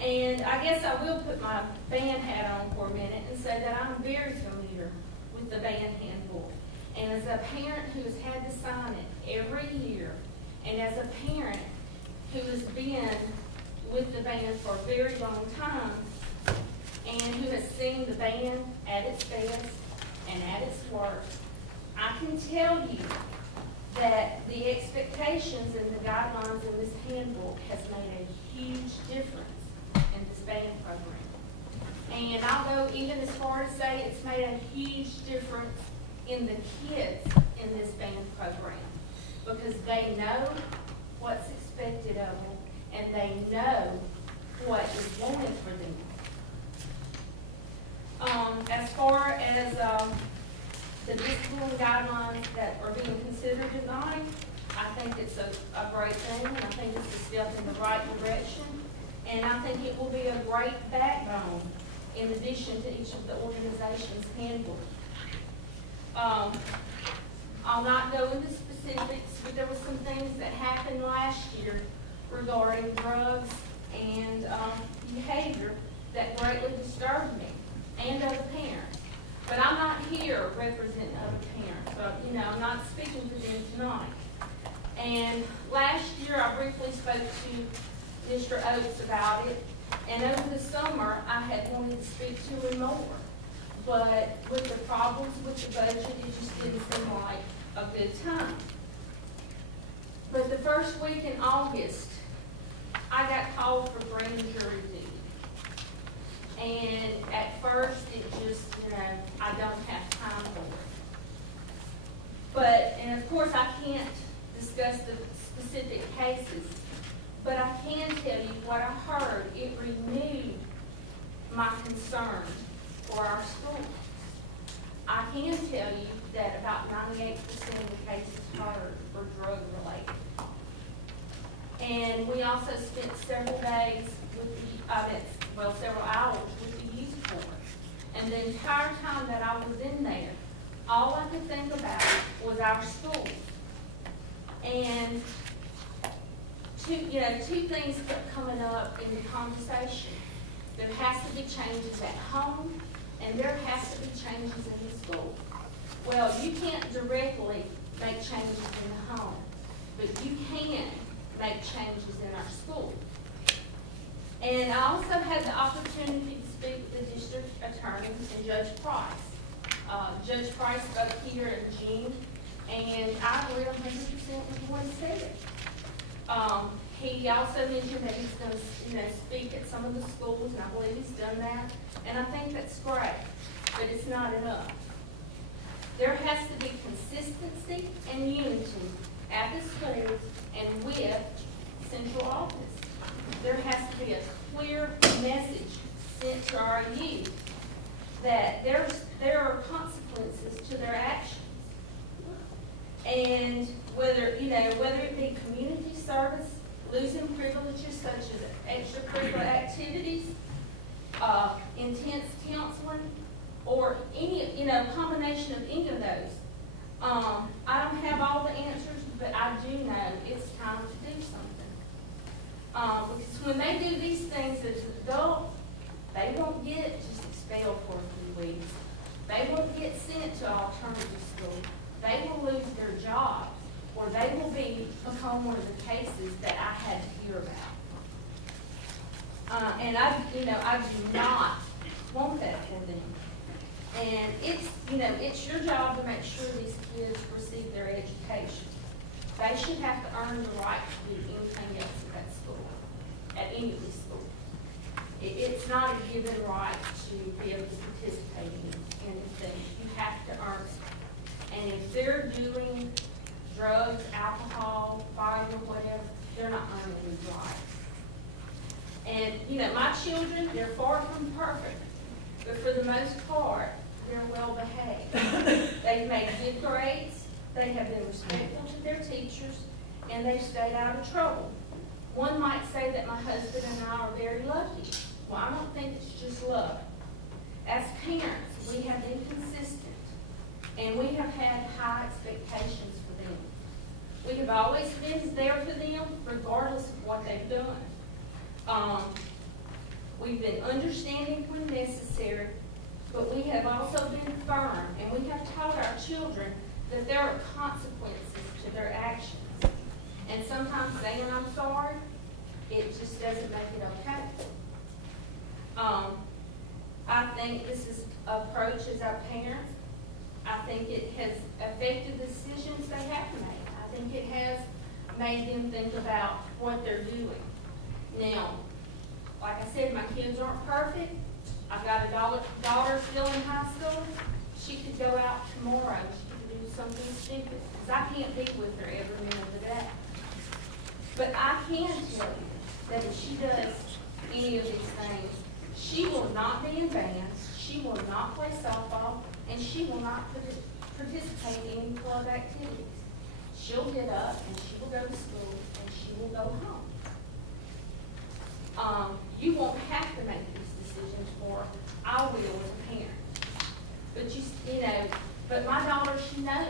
And I guess I will put my band hat on for a minute and say that I'm very familiar with the band handbook. And as a parent who has had to sign it every year, and as a parent who has been with the band for a very long time, and who has seen the band at its best and at its worst, I can tell you that the expectations and the guidelines in this handbook has made a huge difference in this band program. And I'll go even as far as say it's made a huge difference in the kids in this band program, because they know what's expected of them and they know what is wanted for them. As far as the discipline guidelines that are being considered tonight, I think it's a great thing, and I think it's a step in the right direction, and I think it will be a great backbone in addition to each of the organization's handbook. I'll not go into specifics, but there were some things that happened last year regarding drugs and behavior that greatly disturbed me and other parents. But I'm not here representing other parents. So, I'm not speaking to them tonight. And last year I briefly spoke to Mr. Oates about it. And over the summer I had wanted to speak to him more. But with the problems with the budget, it just didn't seem like a good time. But the first week in August, I got called for grand jury duty. And at first, it just, I don't have time for it. But, and of course, I can't discuss the specific cases, but I can tell you what I heard. It renewed my concern for our schools. I can tell you that about 98% of the cases heard were drug related. And we also spent several days with several hours with the youth court. And the entire time that I was in there, all I could think about was our schools. And two things kept coming up in the conversation. There has to be changes at home, and there has to be changes in the school. Well, you can't directly make changes in the home, but you can make changes in our school. And I also had the opportunity to speak with the district attorney and Judge Price. Judge Price spoke here in June, and I agree 100% with what he said. He also mentioned that he's going to speak at some of the schools, and I believe he's done that. And I think that's great, but it's not enough. There has to be consistency and unity at the schools and with central office. There has to be a clear message sent to our youth that there are consequences to their actions. And whether it be community service, losing privileges such as extracurricular activities, intense counseling, or any, combination of any of those. I don't have all the answers, but I do know it's time to do something. Because when they do these things as adults, they won't get just expelled for a few weeks. They won't get sent to alternative school. They will lose their jobs, or they will become one of the cases that I had to hear about. And I do not want that for them. And it's your job to make sure these kids receive their education. They should have to earn the right to do anything else at that school, at any of these schools. It's not a given right to be able to participate in anything. You have to earn it. And if they're doing drugs, alcohol, fighting, or whatever, they're not earning these rights. And, my children, they're far from perfect, but for the most part, they're well behaved. They've made good grades, they have been respectful to their teachers, and they've stayed out of trouble. One might say that my husband and I are very lucky. Well, I don't think it's just luck. As parents, we have been consistent, and we have had high expectations for them. We have always been there for them, regardless of what they've done. We've been understanding when necessary, but we have also been firm, and we have taught our children that there are consequences to their actions. And sometimes saying I'm sorry, it just doesn't make it okay. I think this is approach as our parents. I think it has affected the decisions they have to make. I think it has made them think about what they're doing. Now, like I said, my kids aren't perfect. I've got a daughter still in high school. She could go out tomorrow. She could do something stupid, because I can't be with her every minute of the day. But I can tell you that if she does any of these things, she will not be in bands, she will not play softball, and she will not participate in any club activities. She'll get up and she will go to school and she will go home. You won't have to make these decisions for her. I will as a parent. But you know, but my daughter, she knows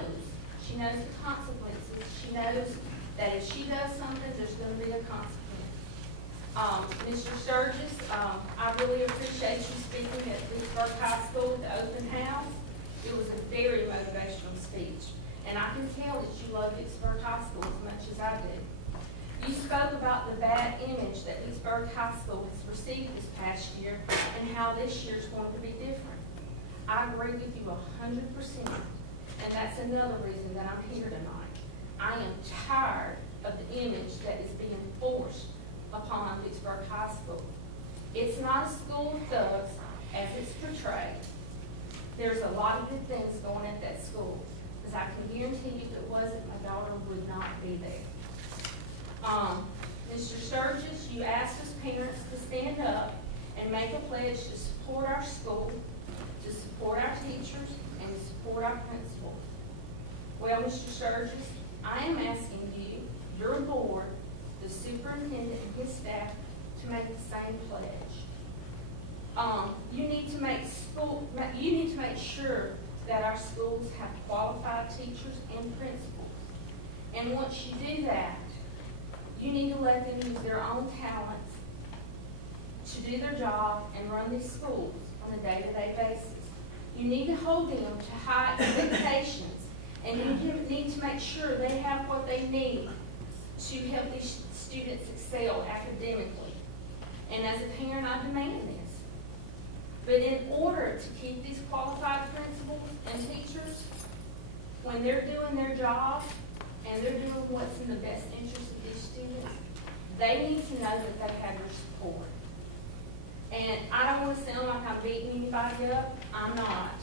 the consequences. She knows that if she does something, there's going to be a consequence. Mr. Sturgis, I really appreciate you speaking at Vicksburg High School at the open house. It was a very motivational speech, and I can tell that you love Vicksburg High School as much as I do. You spoke about the bad image that Vicksburg High School has received this past year and how this year is going to be different. I agree with you 100%, and that's another reason that I'm here tonight. I am tired of the image that is being forced upon Vicksburg High School. It's not a school of thugs as it's portrayed. There's a lot of good things going at that school, because I can guarantee you if it wasn't, my daughter would not be there. Mr. Sturgis, you asked us parents to stand up and make a pledge to support our school, to support our teachers, and to support our principals. Well, Mr. Sturgis, I am asking you, your board, the superintendent and his staff, to make the same pledge. You need to make sure that our schools have qualified teachers and principals. And once you do that, you need to let them use their own talents to do their job and run these schools on a day-to-day basis. You need to hold them to high expectations, and you need to make sure they have what they need to help these students excel academically. And as a parent, I demand this. But in order to keep these qualified principals and teachers, when they're doing their job and they're doing what's in the best interest of these students, they need to know that they have your support. And I don't want to sound like I'm beating anybody up. I'm not,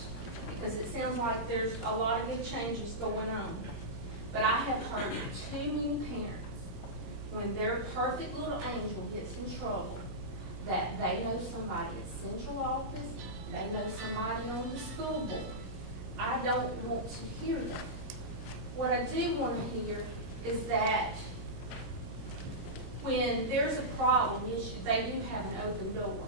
because it sounds like there's a lot of good changes going on. But I have heard too many parents, when their perfect little angel gets in trouble, that they know somebody at central office, they know somebody on the school board. I don't want to hear that. What I do want to hear is that when there's a problem, yes, they do have an open door.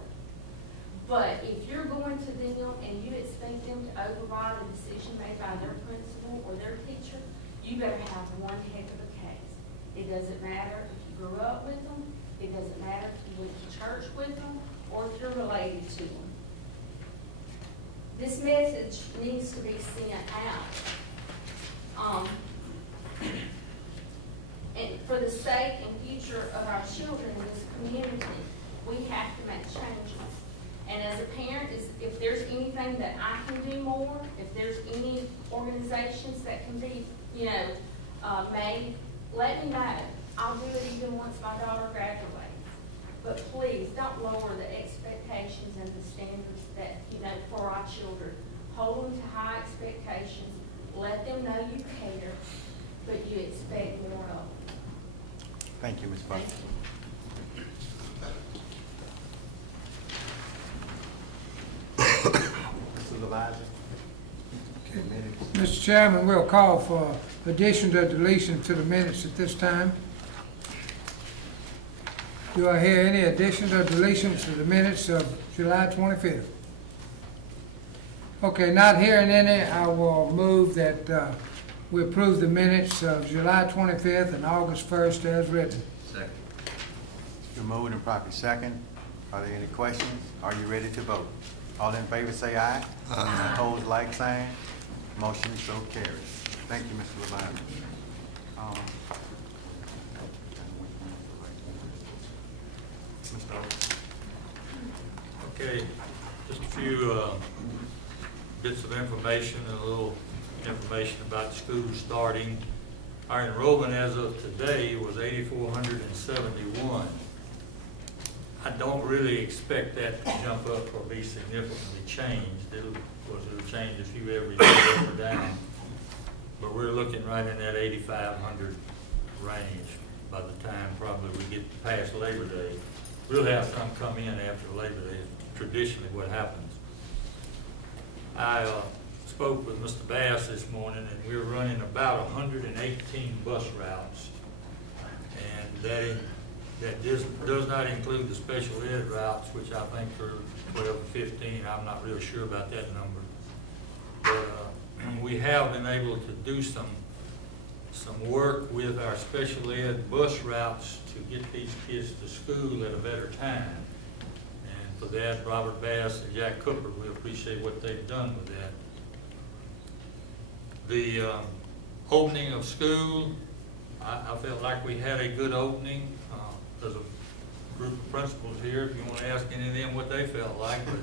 But if you're going to them and you expect them to override a decision made by their principal or their teacher, you better have one heck of a case. It doesn't matter if you grew up with them, it doesn't matter if you went to church with them, or if you're related to them. This message needs to be sent out. And for the sake and future of our children in this community, we have to make changes. And as a parent, if there's anything that I can do more, if there's any organizations that can be, made, let me know. I'll do it even once my daughter graduates. But please, don't lower the expectations and the standards that, for our children. Hold them to high expectations. Let them know you care, but you expect more of them. Thank you, Ms. Buck. Supervisor. Mr. Chairman, we'll call for additions or deletions to the minutes at this time. Do I hear any additions or deletions to the minutes of July 25th? Okay, not hearing any, I will move that we approve the minutes of July 25th and August 1st as written. Second. You're moved and properly second. Are there any questions? Are you ready to vote? All in favor say aye. Aye. Opposed, like sign. Motion so carries. Thank you, Mr. Levine. Mr. Oates. Okay, just a few bits of information, and a little information about school starting. Our enrollment as of today was 8,471. I don't really expect that to jump up or be significantly changed. It'll change a few every year up or down. But we're looking right in that 8,500 range by the time probably we get past Labor Day. We'll have some come in after Labor Day, traditionally what happens. I spoke with Mr. Bass this morning, and we're running about 118 bus routes. And that does not include the special ed routes, which I think are 12, 15. I'm not real sure about that number. But we have been able to do some work with our special ed bus routes to get these kids to school at a better time. And for that, Robert Bass and Jack Cooper, we appreciate what they've done with that. The opening of school, I felt like we had a good opening. There's a group of principals here, if you want to ask any of them what they felt like. But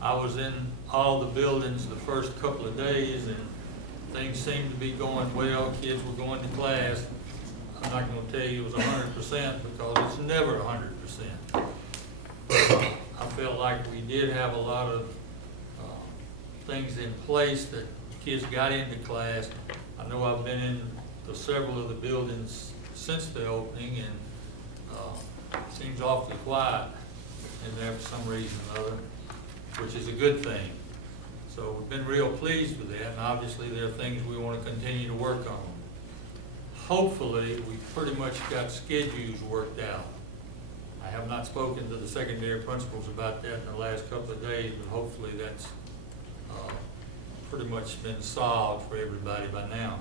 I was in all the buildings the first couple of days, and things seemed to be going well. Kids were going to class. I'm not going to tell you it was 100% because it's never 100%. But I felt like we did have a lot of things in place that kids got into class. I know I've been in several of the buildings since the opening, and it seems awfully quiet in there for some reason or other, which is a good thing. So we've been real pleased with that, and obviously there are things we want to continue to work on. Hopefully, we've pretty much got schedules worked out. I have not spoken to the secondary principals about that in the last couple of days, but hopefully that's pretty much been solved for everybody by now.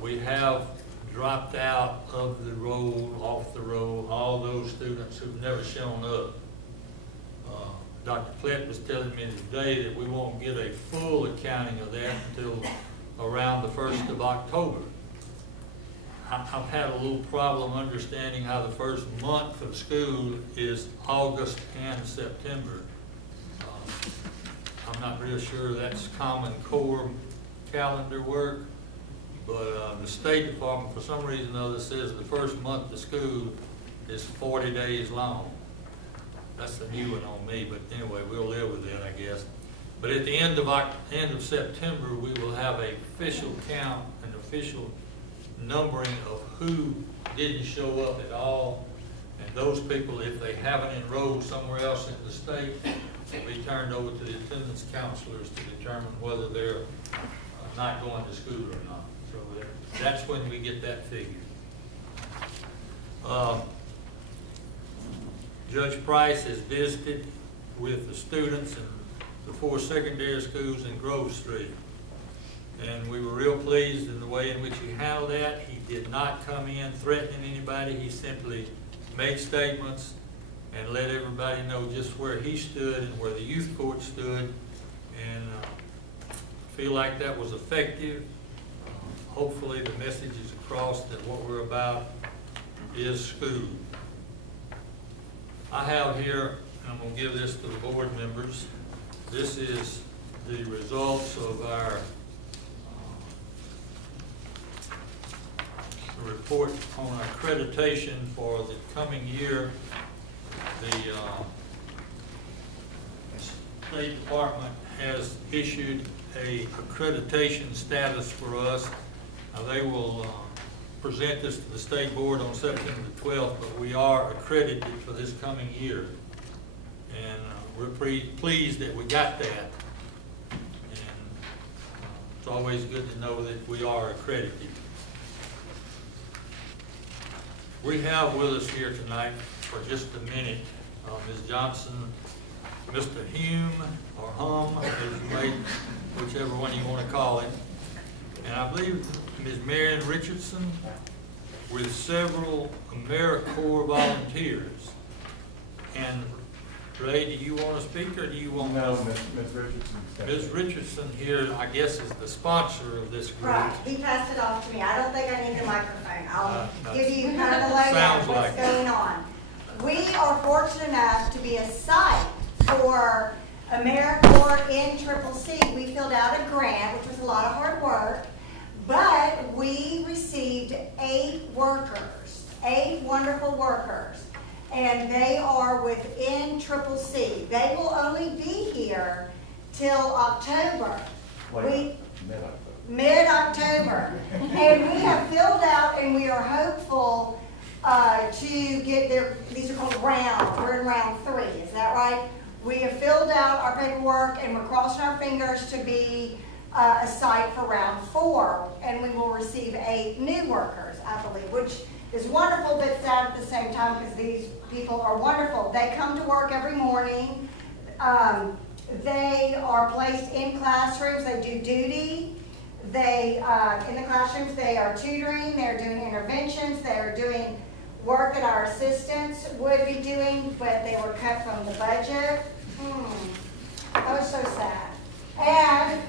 We have dropped out of the roll, off the roll, all those students who've never shown up. Dr. Klett was telling me today that we won't get a full accounting of that until around the 1st of October. I've had a little problem understanding how the first month of school is August and September. I'm not real sure that's Common Core calendar work, but the State Department, for some reason or other, says the first month of school is 40 days long. That's a new one on me, but anyway, we'll live with it, I guess. But at the end of September, we will have an official count, an official numbering of who didn't show up at all. And those people, if they haven't enrolled somewhere else in the state, will be turned over to the attendance counselors to determine whether they're not going to school or not. So that's when we get that figure. Judge Price has visited with the students in the 4 secondary schools in Grove Street. And we were real pleased in the way in which he handled that. He did not come in threatening anybody. He simply made statements and let everybody know just where he stood and where the youth court stood. And I feel like that was effective. Hopefully the message is across that what we're about is school. I have here, and I'm going to give this to the board members, this is the results of our report on accreditation for the coming year. The State Department has issued a accreditation status for us. They will present this to the state board on September the 12th, but we are accredited for this coming year. And we're pretty pleased that we got that. And it's always good to know that we are accredited. We have with us here tonight for just a minute Ms. Johnson, Mr. Hume, or Hum, as you may, whichever one you want to call him. And I believe Ms. Marion Richardson with several AmeriCorps volunteers. And Ray, do you want to speak, or do you want? No, Ms. Richardson. Ms. Richardson here, I guess, is the sponsor of this group. Right, he passed it off to me. I don't think I need the microphone. I'll No. give you kind of the lowdown Sounds of what's like it. going on. We are fortunate enough to be a site for AmeriCorps in CCC. We filled out a grant, which was a lot of hard work, but we received 8 workers, 8 wonderful workers, and they are within CCC. They will only be here till October. Mid-October. And we have filled out, and we are hopeful to get their, these are called rounds. We're in round 3, is that right? We have filled out our paperwork, and we're crossing our fingers to be a site for round 4, and we will receive 8 new workers, I believe, which is wonderful but sad at the same time because these people are wonderful. They come to work every morning. They are placed in classrooms. They do duty. They, in the classrooms, they are tutoring. They're doing interventions. They're doing work that our assistants would be doing, but they were cut from the budget. That was so sad. And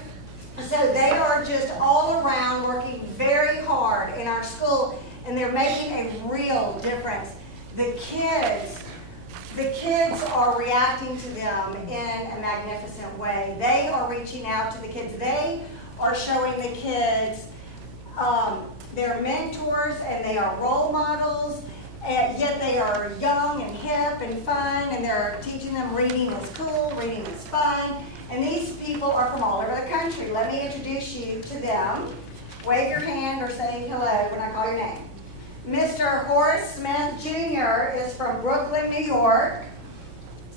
so they are just all around working very hard in our school, and they're making a real difference. The kids are reacting to them in a magnificent way. They are reaching out to the kids. They are showing the kids they're mentors and they are role models, and yet they are young and hip and fun, and they're teaching them reading is cool, reading is fun. And these people are from all over the country. Let me introduce you to them. Wave your hand or say hello when I call your name. Mr. Horace Smith Jr. is from Brooklyn, New York.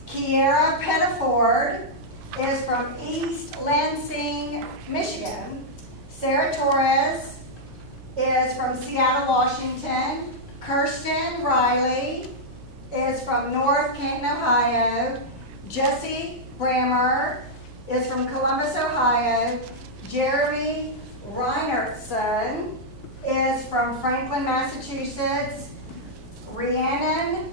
Kiera Pettiford is from East Lansing, Michigan. Sarah Torres is from Seattle, Washington. Kirsten Riley is from North Canton, Ohio. Jesse Brammer is from Columbus, Ohio. Jeremy Reinertson is from Franklin, Massachusetts. Rhiannon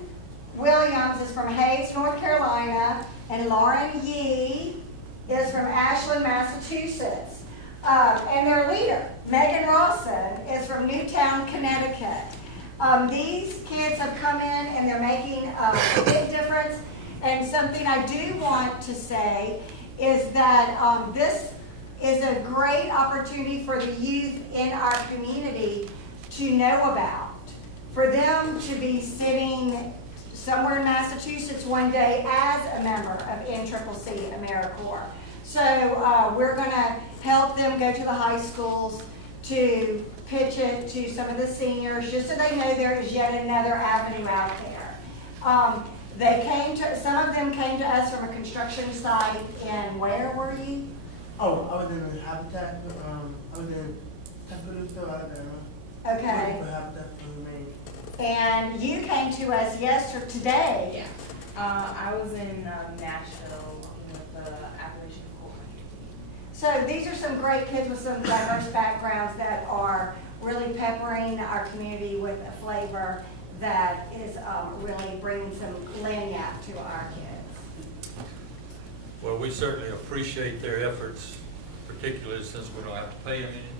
Williams is from Hayes, North Carolina. And Lauren Yee is from Ashland, Massachusetts. And their leader, Megan Rawson, is from Newtown, Connecticut. These kids have come in and they're making a big difference. And something I do want to say is that this is a great opportunity for the youth in our community to know about. For them to be sitting somewhere in Massachusetts one day as a member of NCCC AmeriCorps. So we're going to help them go to the high schools to pitch it to some of the seniors, just so they know there is yet another avenue out there. Some of them came to us from a construction site in, where were you? Oh, I was in the Habitat, I was in Tuscaloosa, Alabama. Okay. Working for Habitat for Humanity. And you came to us today. Yeah. I was in Nashville with the Appalachian Corps. So these are some great kids with some diverse backgrounds that are really peppering our community with a flavor that is really bringing some lagniappe to our kids. Well, we certainly appreciate their efforts, particularly since we don't have to pay them anything.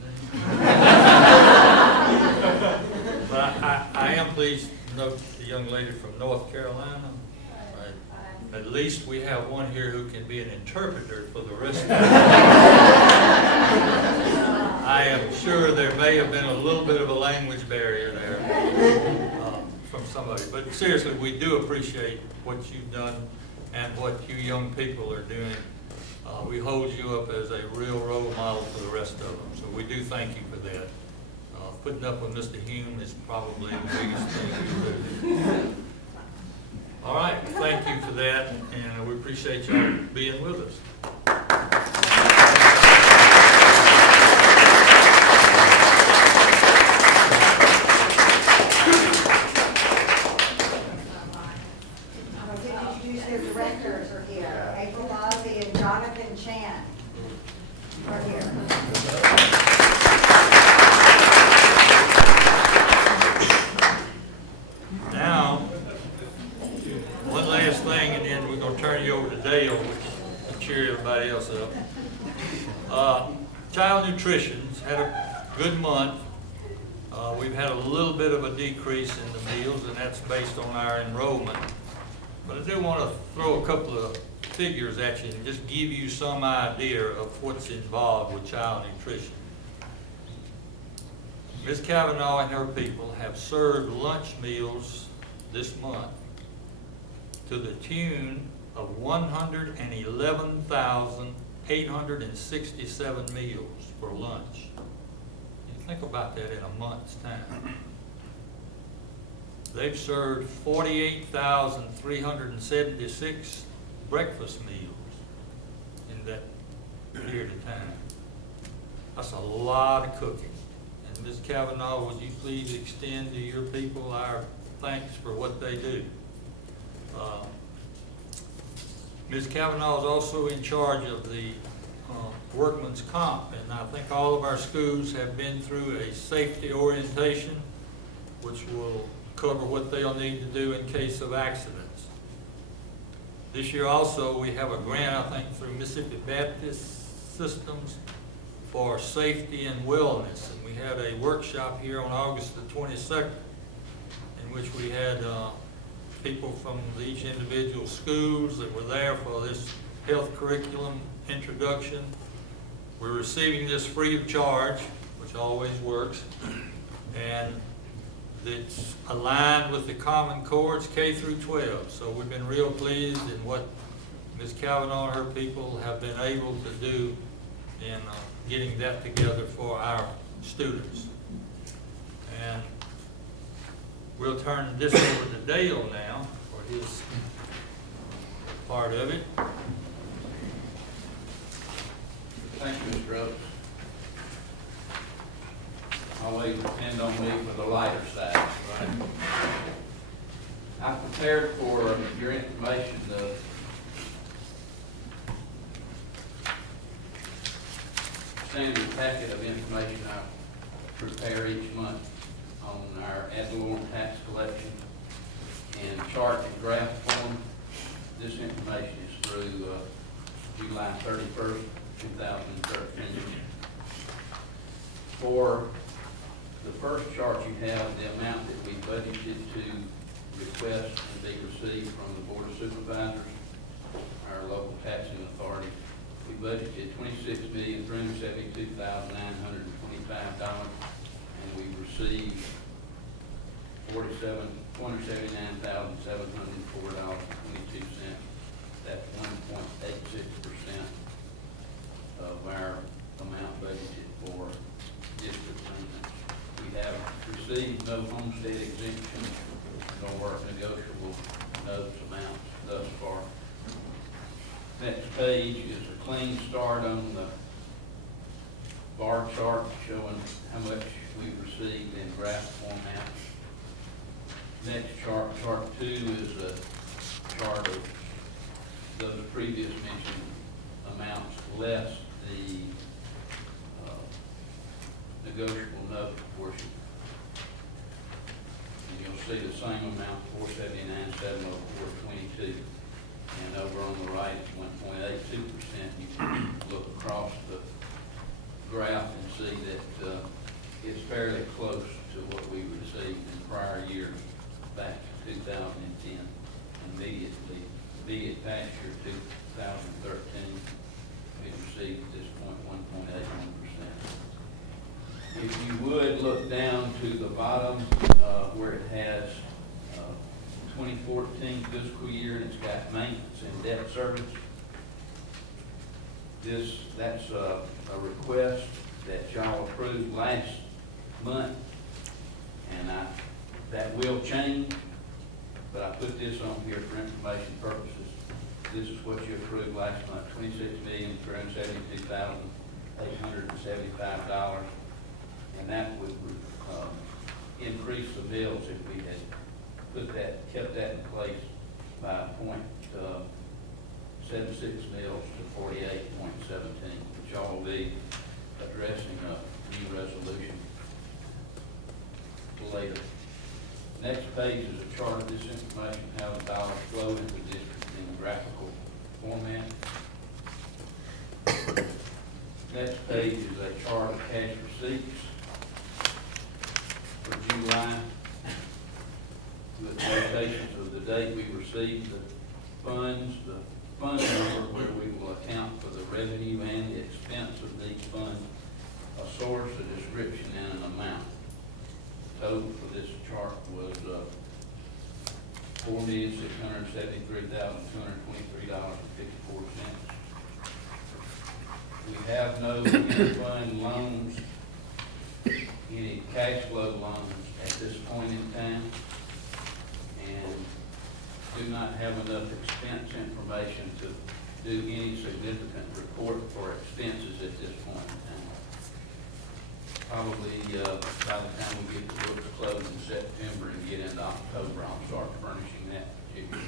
But I am pleased to note the young lady from North Carolina. At least we have one here who can be an interpreter for the rest of us. I am sure there may have been a little bit of a language barrier there from somebody. But seriously, we do appreciate what you've done and what you young people are doing. We hold you up as a real role model for the rest of them. So we do thank you for that. Putting up with Mr. Hume is probably the biggest thing you do. All right, thank you for that, and we appreciate y'all being with us. To introduce their directors are here. April Ozzie and Jonathan Chan are here. Now, one last thing Dale, which will cheer everybody else up. Child Nutrition's had a good month. We've had a little bit of a decrease in the meals, and that's based on our enrollment. But I do want to throw a couple of figures at you and just give you some idea of what's involved with child nutrition. Ms. Kavanaugh and her people have served lunch meals this month to the tune of 111,867 meals for lunch. You think about that in a month's time. They've served 48,376 breakfast meals in that period of time. That's a lot of cooking. And Ms. Kavanaugh, would you please extend to your people our thanks for what they do? Ms. Kavanaugh is also in charge of the workman's comp, and I think all of our schools have been through a safety orientation, which will cover what they'll need to do in case of accidents. This year also, we have a grant, I think, through Mississippi Baptist Systems for safety and wellness. And we had a workshop here on August the 22nd in which we had people from each individual schools that were there for this health curriculum introduction. We're receiving this free of charge, which always works, and it's aligned with the Common Core. It's K through 12. So we've been real pleased in what Ms. Kavanaugh and her people have been able to do in getting that together for our students. And we'll turn this over to Dale now for his part of it. Thank you, Mr. Rhodes. Always depend on me for the lighter side, right? I prepared for your information the standard packet of information I prepare each month on our ad valorem tax collection in chart and graph form. This information is through July 31st, 2013. For the first chart, you have the amount that we budgeted to request and be received from the Board of Supervisors, our local taxing authority. We budgeted $26,372,925, and we received $479,704.22. That's 1.86% of our amount budgeted for district maintenance. We have received no homestead exemption nor negotiable notes amounts thus far. Next page is a clean start on the bar chart showing how much we've received in graph format. Next chart, chart 2, is a chart of those previous mentioned amounts less the negotiable note portion. And you'll see the same amount, $479,704.22. And over on the right, it's 1.82%. You can look across the graph and see that it's fairly close to what we received in prior years back to 2010. Immediate past year, 2013, we received at this point 1.81%. If you would look down to the bottom where it has 2014 fiscal year, and it's got maintenance and debt service. That's a request that y'all approved last month, and that will change, but I put this on here for information purposes. This is what you approved last month, $26,372,875, and that would increase the bills if we had kept that in place by 0.76 mils to 48.17, which y'all will be addressing a new resolution later. Next page is a chart of this information, how the dollars flow into the district in graphical format. Next page is a chart of cash receipts for July with notations of the date we received the funds, the fund number where we will account for the revenue and the expense of each fund, a source, a description, and an amount. Total for this chart was $4,673,223.54. We have no interfund loans, any cash flow loans at this point in time, and do not have enough expense information to do any significant report for expenses at this point in time. Probably by the time we get the books closed in September and get into October, I'll start furnishing that particular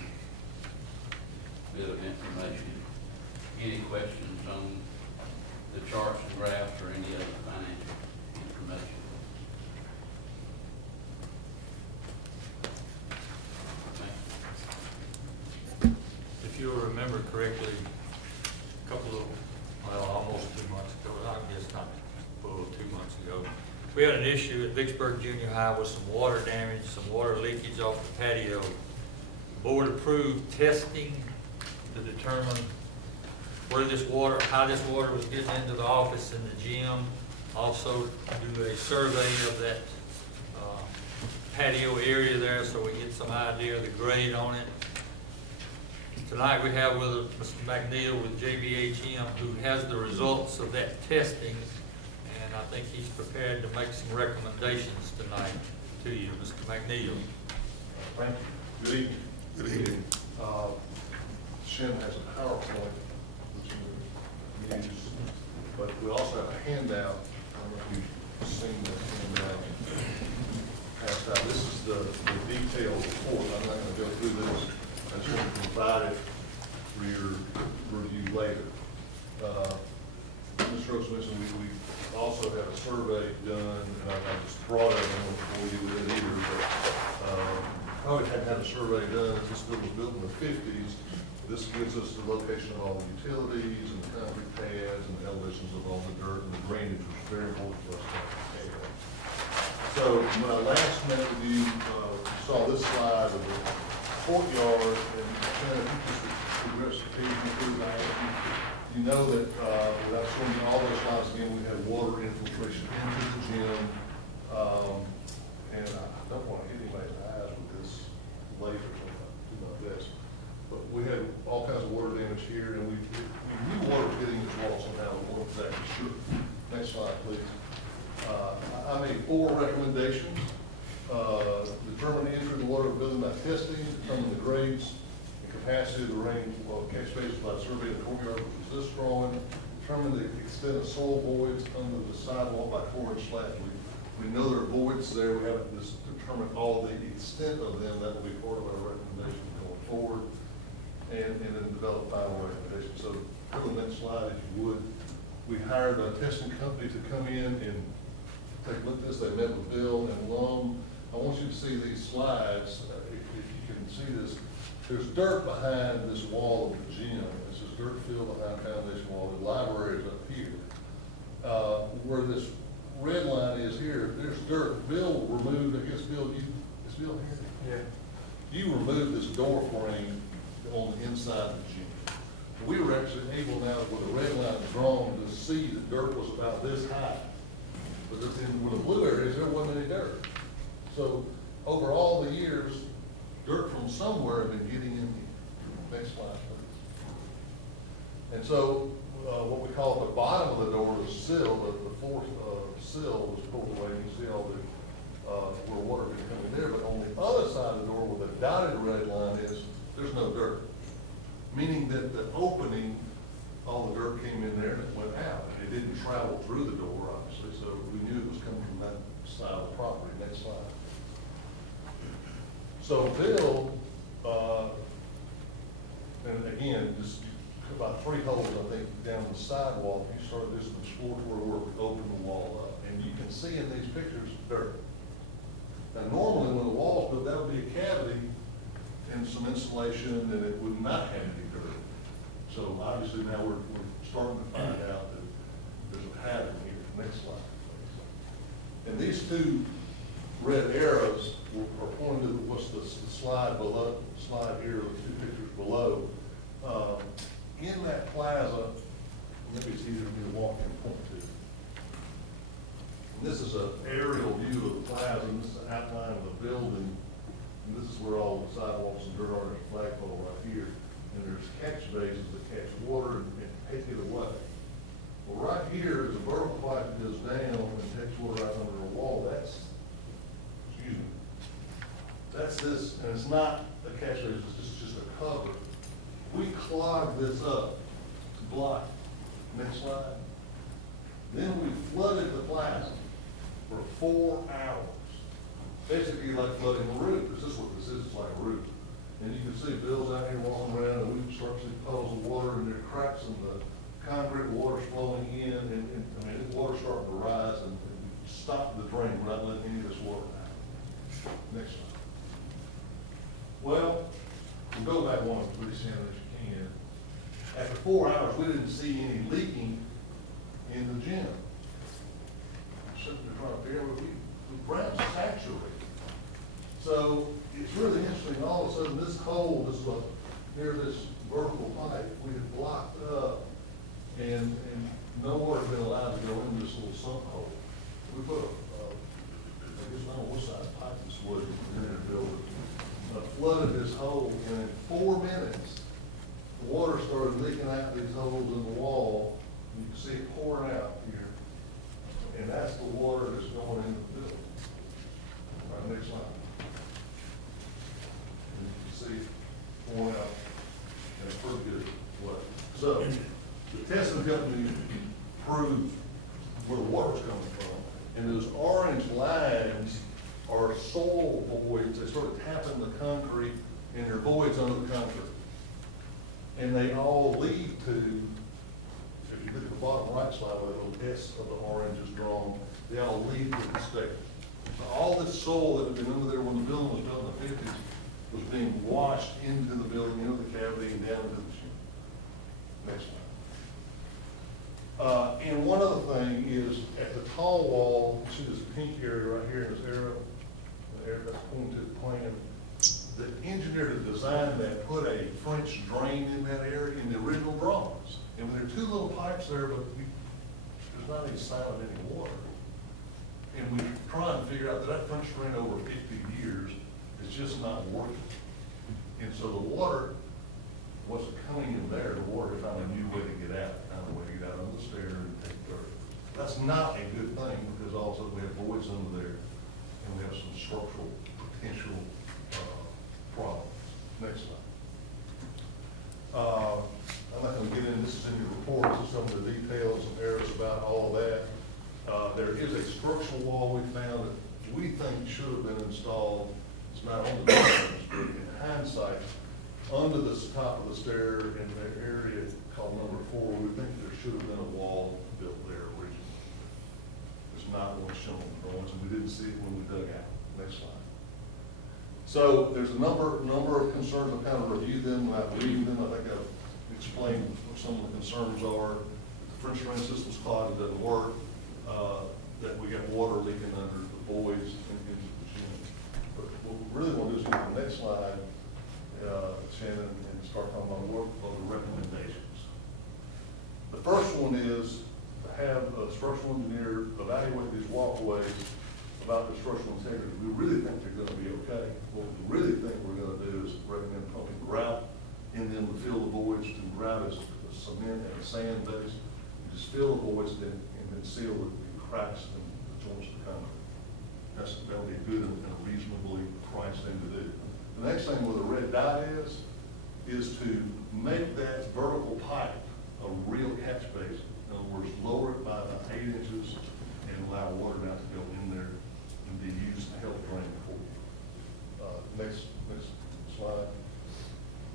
bit of information. Any questions on the charts and graphs or any other financial information? If you'll remember correctly, a couple of, well, almost 2 months ago, I guess not full 2 months ago, we had an issue at Vicksburg Junior High with some water damage, some water leakage off the patio. The board approved testing to determine where this water, how this water was getting into the office and the gym. Also do a survey of that patio area there so we get some idea of the grade on it. Tonight we have with us Mr. McNeil with JBHM, who has the results of that testing, and I think he's prepared to make some recommendations tonight to you, Mr. McNeil. Thank you. Good evening. Good evening. Shin has a PowerPoint, which we use, but we also have a handout. I don't know if you've seen that handout passed out. This is the detailed report. I'm not going to go through this. I just want to provide it for your review later. Ms. Rose mentioned we also had a survey done, and I just brought it in before you did either, but probably hadn't had a survey done. This building was built in the 50s. This gives us the location of all the utilities and the concrete pads and the elevations of all the dirt and the drainage, which is very important for us to have. So when I last met with you, saw this slide of the courtyard, and kind of just progress the page through that. You know that without showing you all those slides again, we had water infiltration into the gym, and I don't want to hit anybody's eyes with this laser, so I do my best. But we had all kinds of water damage here, and we knew water was getting this wall somehow, but we weren't exactly sure. Next slide, please. I made 4 recommendations. Determine the entry of the water of the building by testing, determine the grades and capacity of the rain catch basin by surveying the courtyard, which is this drawing, determine the extent of soil voids under the sidewalk by 4-inch slabs. We know there are voids there. We haven't determined all the extent of them. That will be part of our recommendation going forward, and then develop final recommendations. So go to the next slide, if you would. We hired a testing company to come in and take a look at this. They met with Bill and Lum. I want you to see these slides. If you can see this, there's dirt behind this wall of the gym. This is dirt filled behind the foundation wall. The library is up here. Where this red line is here, there's dirt. Bill removed, I guess, Bill, is Bill here? Yeah. You removed this door frame on the inside of the gym. We were actually able now, with the red line drawn, to see that dirt was about this high. But in the blue areas, there wasn't any dirt. So over all the years, dirt from somewhere had been getting in here. Next slide, please. And so what we call at the bottom of the door, the sill, the fourth sill was pulled away. You can see all the where water could come in there. But on the other side of the door, where the dotted red line is, there's no dirt. Meaning that the opening, all the dirt came in there and it went out. It didn't travel through the door, obviously, so we knew it was coming from that side of the property. Next slide. So Bill, and again, just about 3 holes, I think, down the sidewalk, he started this exploratory work, opened the wall up. And you can see in these pictures, dirt. Now normally when the wall's built, that would be a cavity and some insulation, and it would not have any dirt. So obviously now we're starting to find out that there's a pattern here. Next slide, please. And these two red arrows are pointing to what's the slide below, slide here, the two pictures below. In that plaza, maybe it's easier for me to walk and point to. And this is an aerial view of the plaza, and this is an outline of the building. And this is where all the sidewalks and dirt are. There's a flagpole right here. And there's catch bases that catch water and take it away. Well, right here is a vertical pipe that goes down and takes water out under a wall. That's, excuse me, that's this, and it's not a catch basin, it's just a cover. We clogged this up to block. Next slide. Then we flooded the plaza for 4 hours. Basically like flooding the roof. This is what this is, it's like a roof. And you can see Bill's out here walking around, and we start to see puddles of water, and there are cracks in the concrete, water's flowing in, and I mean, the water's starting to rise, and we stop the drain, we're not letting any of this water out. Next slide. Well, we'll go back one pretty soon as you can. After 4 hours, we didn't see any leaking in the gym. I'm sitting there trying to figure out, the ground's saturated. So it's really interesting, all of a sudden this hole, this was near this vertical pipe, we had blocked up, and no water had been allowed to go into this little sump hole. We put I guess I don't know what size pipe this was in there to build it. Flooded this hole, and in 4 minutes, the water started leaking out these holes in the wall. You can see it pouring out here, and that's the water that's going into the building. All right, next slide. And you can see it pouring out in a pretty good way. So, the testing company proved where the water's coming from, and those orange lines are soil voids. They started tapping the concrete, and they're voids under the concrete. And they all lead to, if you look at the bottom right slide where the little S of the orange is drawn, they all lead to the state. So all this soil that had been under there when the building was built in the 50s was being washed into the building, into the cavity, and down into the chimney. Next slide. And one other thing is, at the tall wall, you see this pink area right here in this arrow, the area that's pointed to the plan. The engineer that designed that put a French drain in that area in the original drawings. And there are two little pipes there, but there's not any sign of any water. And we try and figure out that French drain over 50 years is just not working. And so the water wasn't coming in there. The water found a new way to get out, found a way to get out on the stair and take dirt. That's not a good thing, because also we have voids under there, and we have some structural potential problems. Next slide. I'm not going to get into this, is in your report, this is some of the details and errors about all that. There is a structural wall we found that we think should have been installed. It's not on the drawings, but in hindsight, under the top of the stair in the area called number 4, we think there should have been a wall built there originally. It's not one shown on the drawings, and we didn't see it when we dug out. Next slide. So there's a number of concerns. I've kind of reviewed them, I've read them. I think I've explained what some of the concerns are. The French drain system's clogged, it doesn't work. That we got water leaking under the voids into the chimney. But what we really want to do is get the next slide, Shannon, and start talking about work on the recommendations. The first one is to have a structural engineer evaluate these walkways about the structural integrity. We really think they're going to be okay. What we really think we're going to do is recommend pumping grout in them to fill the voids. The grout is a cement and a sand base. You just fill the voids and then seal the cracks and the joints of the concrete. That'll be a good and a reasonably priced thing to do. The next thing with a red dot is to make that vertical pipe a real catch basin. In other words, lower it by about 8 inches and allow water not to go in there and be used to help drain the pool. Next slide.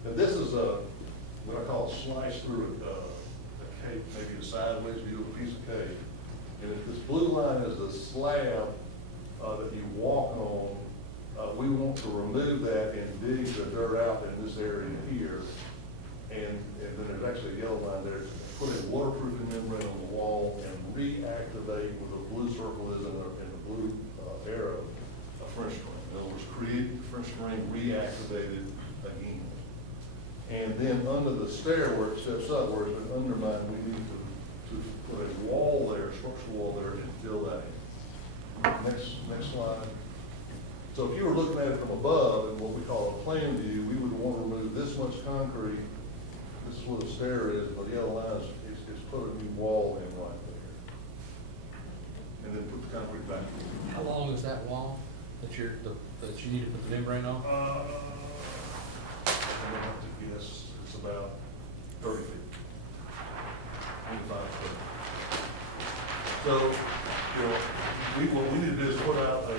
Now this is what I call a slice through a cake, maybe a sideways view of a piece of cake. And if this blue line is the slab that you walk on, we want to remove that and dig the dirt out in this area here and then there's actually a yellow line there. Put a waterproofing membrane on the wall and reactivate with a blue circle is and a blue arrow, a French drain. In other words, create the French drain, reactivated again. And then under the stair where it steps up, where it's been undermined, we need to put a wall there, a structural wall there, and fill that in. Next slide. So if you were looking at it from above, in what we call a plan view, we would want to remove this much concrete. This is where the stair is, but the yellow line is put a new wall in right there. And then put the concrete back in. How long is that wall that you need to put the membrane on? I'm gonna have to guess, it's about 30 feet. 25 feet. So, what we need to do is put out a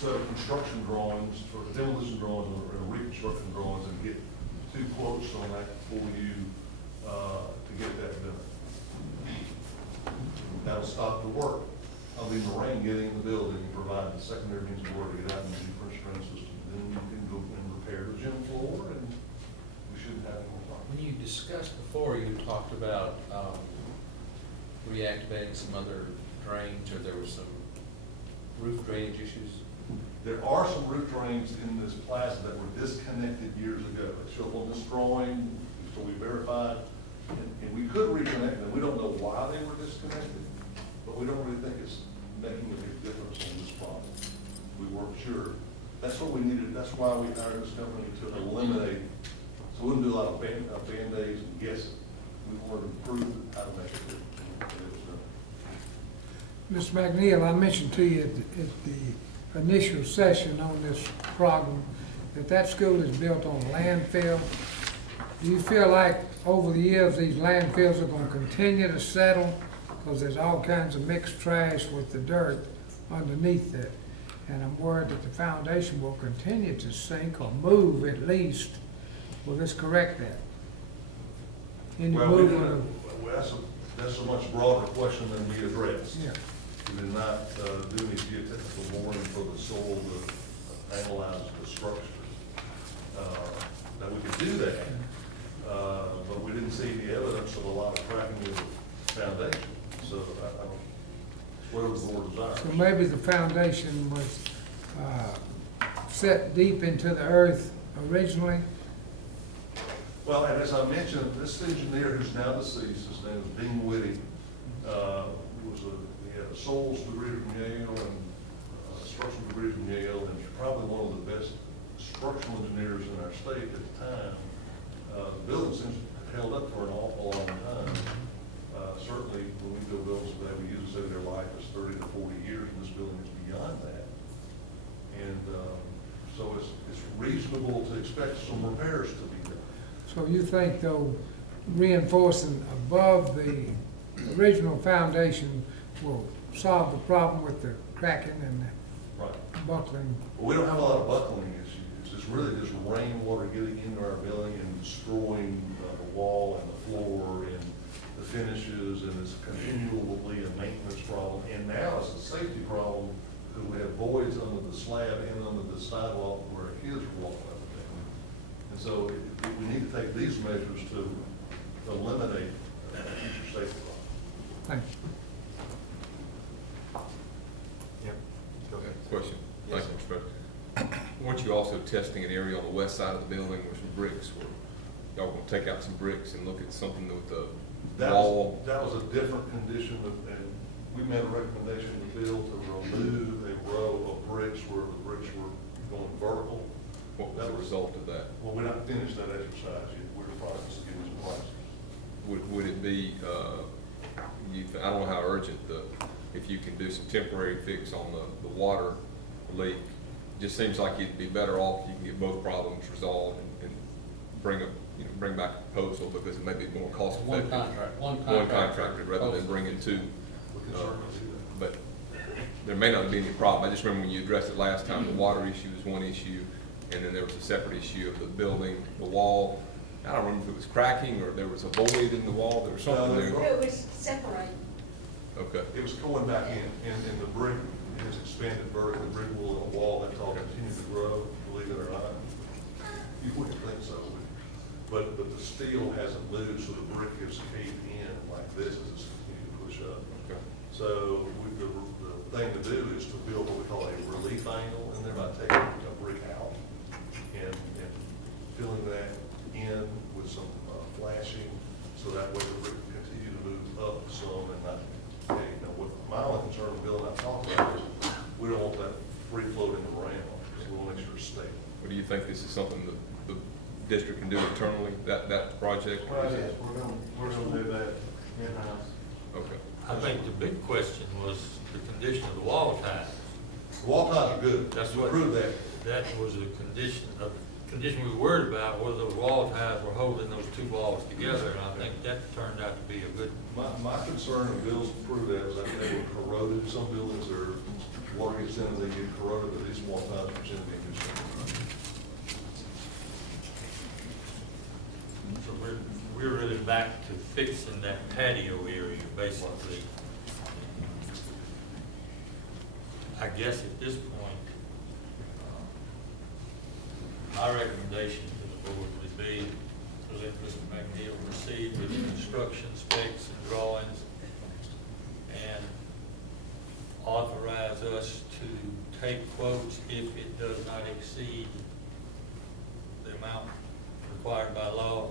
set of construction drawings, for demolition drawings and reconstruction drawings, and get 2 quotes on that for you, to get that done. That'll stop the work of the rain getting in the building and provide the secondary means of work to get out into the French drain system. Then you can go and repair the gym floor, and we shouldn't have any more problems. When you discussed before, you talked about reactivating some other drains, or there were some roof drainage issues. There are some roof drains in this plaza that were disconnected years ago. It shows on this drawing, so we verified, and we could reconnect them. We don't know why they were disconnected, but we don't really think it's making a big difference in this problem. We weren't sure. That's what we needed, that's why we hired this company, to eliminate, so we wouldn't do a lot of Band-Aids and guessing. We wanted to prove how to make it, and it was done. Mr. McNeil, I mentioned to you at the initial session on this problem that school is built on landfill. Do you feel like over the years these landfills are going to continue to settle? Because there's all kinds of mixed trash with the dirt underneath it. And I'm worried that the foundation will continue to sink or move at least. Will this correct that? Any Well, movement of? that's a much broader question than we addressed. Yeah. We did not do any geotechnical modeling for the soil to analyze the structure. That we could do that, but we didn't see any evidence of a lot of cracking of the foundation. So I don't, whatever the board desires. So maybe the foundation was set deep into the earth originally? Well, and as I mentioned, this engineer who's now deceased, his name is Dean Whitty, he had a soils degree from Yale and a structural degree from Yale, and he's probably one of the best structural engineers in our state at the time. The building's held up for an awful long time. Certainly, when we build buildings today, we usually say their life is 30 to 40 years, and this building is beyond that. And so it's reasonable to expect some repairs to be done. So you think though reinforcing above the original foundation will solve the problem with the cracking and Right. the buckling? Well, we don't have a lot of buckling issues. It's really just rainwater getting into our building and destroying the wall and the floor and the finishes, and it's continually a maintenance problem. And now it's a safety problem because we have voids under the slab and under the sidewalk where kids are walking up and down. And so we need to take these measures to eliminate future safety problems. Thank you. Yep. Go ahead. Question. Thank you, Mr. President. Weren't you also testing an area on the west side of the building with some bricks? Y'all gonna take out some bricks and look at something with the wall? That was a different condition, and we made a recommendation to Bill to remove a row of bricks where the bricks were going vertical. What was the result of that? Well, we're not finished that exercise yet. We're in the process of getting some prices. Would it be, I don't know how urgent if you can do some temporary fix on the water leak. It just seems like it'd be better off if you can get both problems resolved and bring back a proposal, because it may be more cost effective. One contractor rather than bringing two. We can certainly do that. But there may not be any problem. I just remember when you addressed it last time, the water issue was one issue, and then there was a separate issue of the building, the wall. I don't remember if it was cracking or there was a void in the wall. There was something there. It was separate. Okay. It was going back in, and the brick has expanded vertically, brick wall and a wall, that's all continued to grow, believe it or not. You wouldn't think so. but the steel hasn't moved, so the brick is caved in like this as it's continuing to push up. Okay. So the thing to do is to build what we call a relief angle, and they're about taking a brick out and filling that in with some flashing, so that way the brick can continue to move up some and not, you know, what my only concern with Bill and I talked about is we don't want that free floating around, because we want to make sure it's stable. What do you think, this is something the district can do internally, that project? Well, yes, we're gonna do that in-house. Okay. I think the big question was the condition of the wall ties. The wall ties are good. That's We what- proved that. That was a condition we were worried about, whether those wall ties were holding those two walls together, and I think that turned out to be a good. My concern, and Bill's proved that, is that they were corroded. Some buildings are, water gets in and they get corroded, but these wall ties are generally in good shape. So we're really back to fixing that patio area, basically. I guess at this point, my recommendation to the board would be to let Mr. McNeil proceed with the construction specs and drawings and authorize us to take quotes if it does not exceed the amount required by law.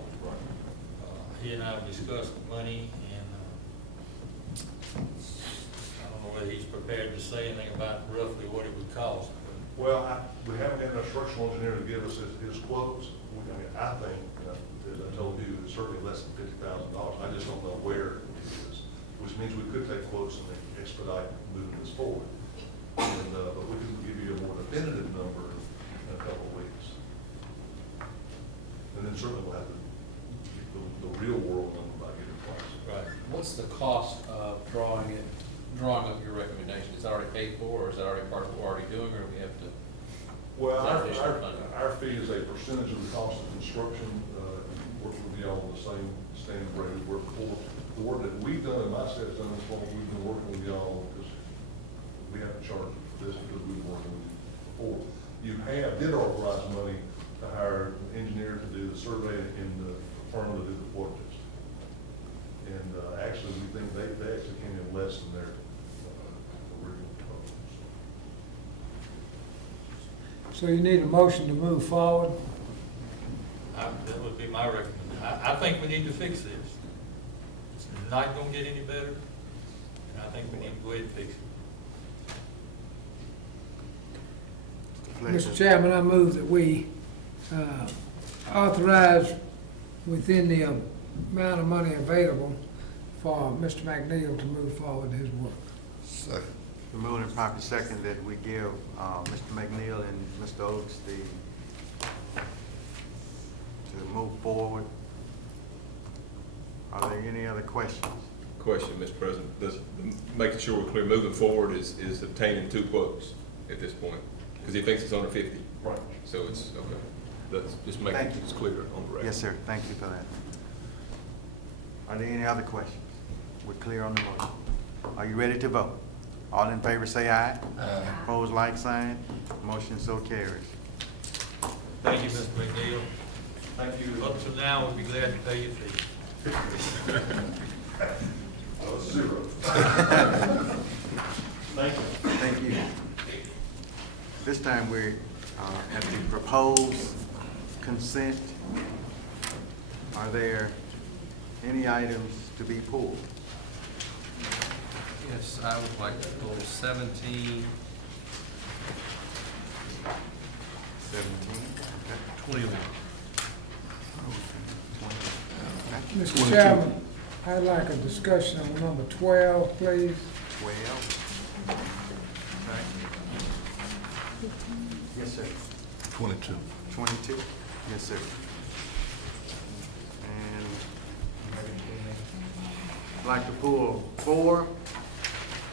He and I have discussed the money, and I don't know whether he's prepared to say anything about roughly what it would cost. Well, we haven't had a structural engineer to give us his quotes. I think, as I told you, it's certainly less than $50,000. I just don't know where it is, which means we could take quotes and expedite moving this forward. And, but we can give you a more definitive number in a couple of weeks. And then certainly we'll have the real world number by getting price. Right. What's the cost of drawing up your recommendation? Is that already paid for, or is that already part of what we're already doing, or do we have to? Well, Is that additional funding? our fee is a percentage of the cost of construction, work with y'all on the same standard rate we work before. The work that we've done, and my staff's done this one, we've been working with y'all because we haven't charged for this because we've been working with you before. You did authorize money to hire an engineer to do the survey and the firm to do the water test. And actually, we think they actually came in less than their original proposals. So you need a motion to move forward? That would be my recommendation. I think we need to fix this. It's not gonna get any better, and I think we need to go ahead and fix it. Mr. Chairman, I move that we authorize within the amount of money available for Mr. McNeil to move forward his work. Second. The moving and properly second that we give Mr. McNeil and Mr. Oates to move forward. Are there any other questions? Question, Mr. President, making sure we're clear, moving forward is obtaining 2 quotes at this point, because he thinks it's under 50. Right. So it's, okay, let's just make Thank it you. clear on the record. Yes, sir. Thank you for that. Are there any other questions? We're clear on the motion. Are you ready to vote? All in favor say aye. Aye. Opposed, like sign. Motion so carries. Thank you, Mr. McNeil. Thank you. Up to now, we'll be glad to pay your fee. Zero. Thank you. Thank you. This time we're at the proposed consent. Are there any items to be pulled? Yes, I would like to pull 17, 17. 21. Okay. Mr. Chairman, I'd like a discussion on number 12, please. 12. Okay. Yes, sir. 22. 22? Yes, sir. And I'd like to pull 4,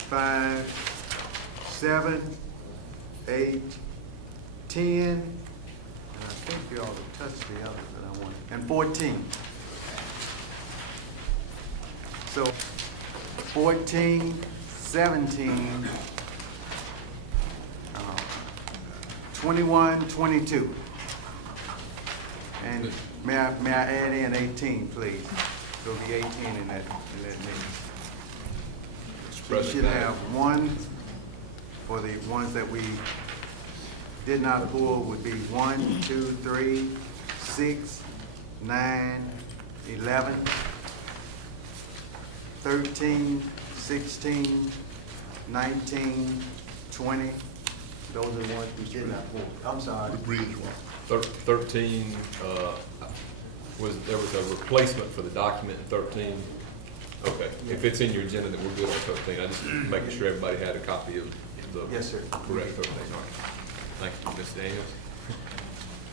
5, 7, 8, 10, and I think you ought to touch the others that I wanted, and 14. So 14, 17, 21, 22. And may I add in 18, please? There'll be 18 in that meeting. So you should have one for the ones that we did not pull would be 1, 2, 3, 6, 9, 11, 13, 16, 19, 20. Those are the ones we did not pull. I'm sorry. The bridge one. 13, there was a replacement for the document in 13. Okay, if it's in your agenda, then we're good on 13. I just making sure everybody had a copy of the Yes, sir. correct 13. All right. Thank you, Ms. Daniels.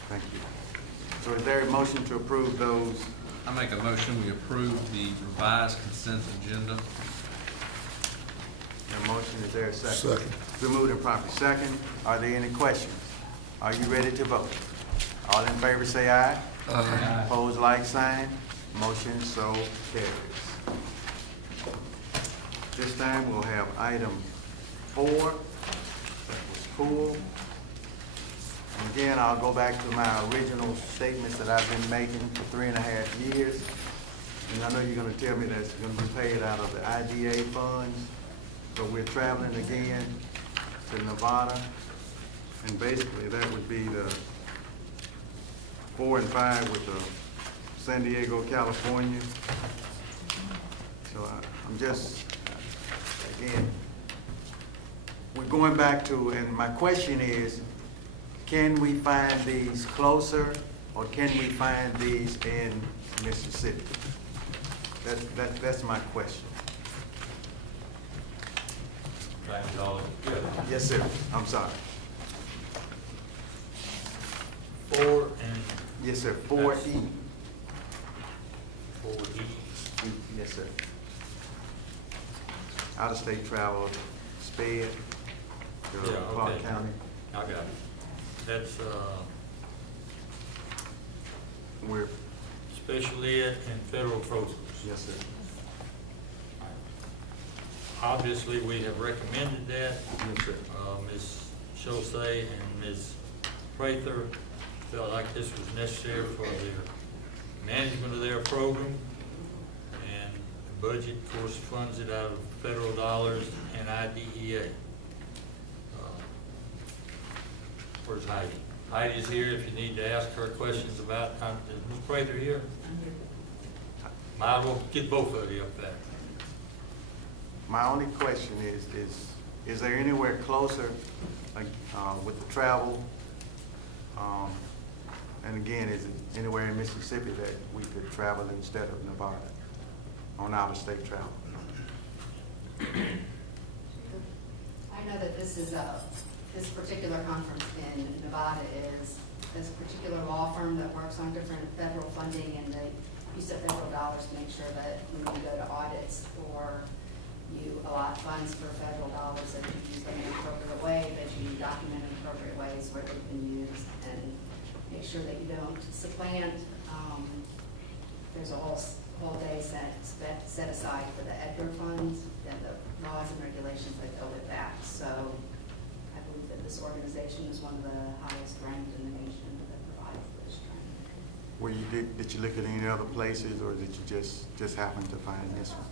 Thank you. So is there a motion to approve those? I make a motion, we approve the revised consent agenda. A motion, is there a second? Second. Been moved and properly second. Are there any questions? Are you ready to vote? All in favor say aye. Aye. Opposed, like sign. Motion so carries. This time we'll have item 4 that was pulled. And again, I'll go back to my original statements that I've been making for 3.5 years. And I know you're gonna tell me that it's gonna be paid out of the IDA funds. So we're traveling again to Nevada. And basically that would be the 4 and 5 with the San Diego, California. So I'm just, again, we're going back to, and my question is, can we find these closer or can we find these in Mississippi? That's my question. Trying it all together. Yes, sir. I'm sorry. 4 and Yes, sir. 4E. 4E. Yes, sir. Out-of-state travel, SPED, to Yeah, Clark okay. County. I got it. That's, We're, special ed and federal programs. yes, sir. Obviously, we have recommended that. Yes, sir. Ms. Chaussee and Ms. Prather felt like this was necessary for their management of their program. And the budget, of course, funds it out of federal dollars and IDEA. Where's Heidi? Heidi's here if you need to ask her questions about, is Ms. Prather here? Might as well get both of you up there. My only question is there anywhere closer with the travel? And again, is it anywhere in Mississippi that we could travel instead of Nevada on out-of-state travel? I know that this particular conference in Nevada is this particular law firm that works on different federal funding, and they use the federal dollars to make sure that when you go to audits or you allot funds for federal dollars, that you use them in an appropriate way, that you document in appropriate ways where they've been used, and make sure that you don't supplant. There's a whole day set aside for the EDGAR funds and the laws and regulations that go with that. So I believe that this organization is one of the highest ranked in the nation that provides this training. Well, did you look at any other places, or did you just happen to find this one?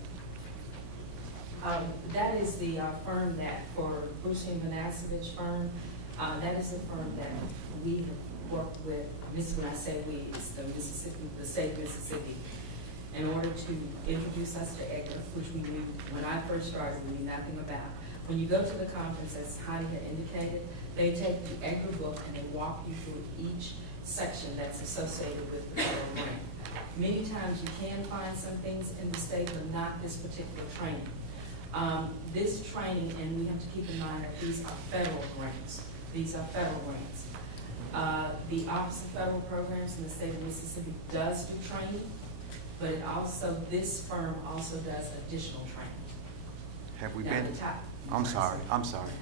That is the firm that, for Bruce and Vanasevich firm, that is the firm that we have worked with. This, when I say we, it's the state of Mississippi, in order to introduce us to EDGAR, which we knew, when I first started, we knew nothing about. When you go to the conference, as Heidi had indicated, they take the EDGAR book and they walk you through each section that's associated with the federal grant. Many times you can find some things in the state, but not this particular training. This training, and we have to keep in mind that these are federal grants. These are federal grants. The Office of Federal Programs in the state of Mississippi does do training, but it also, this firm also does additional training. Have we Now, been? the top- I'm sorry.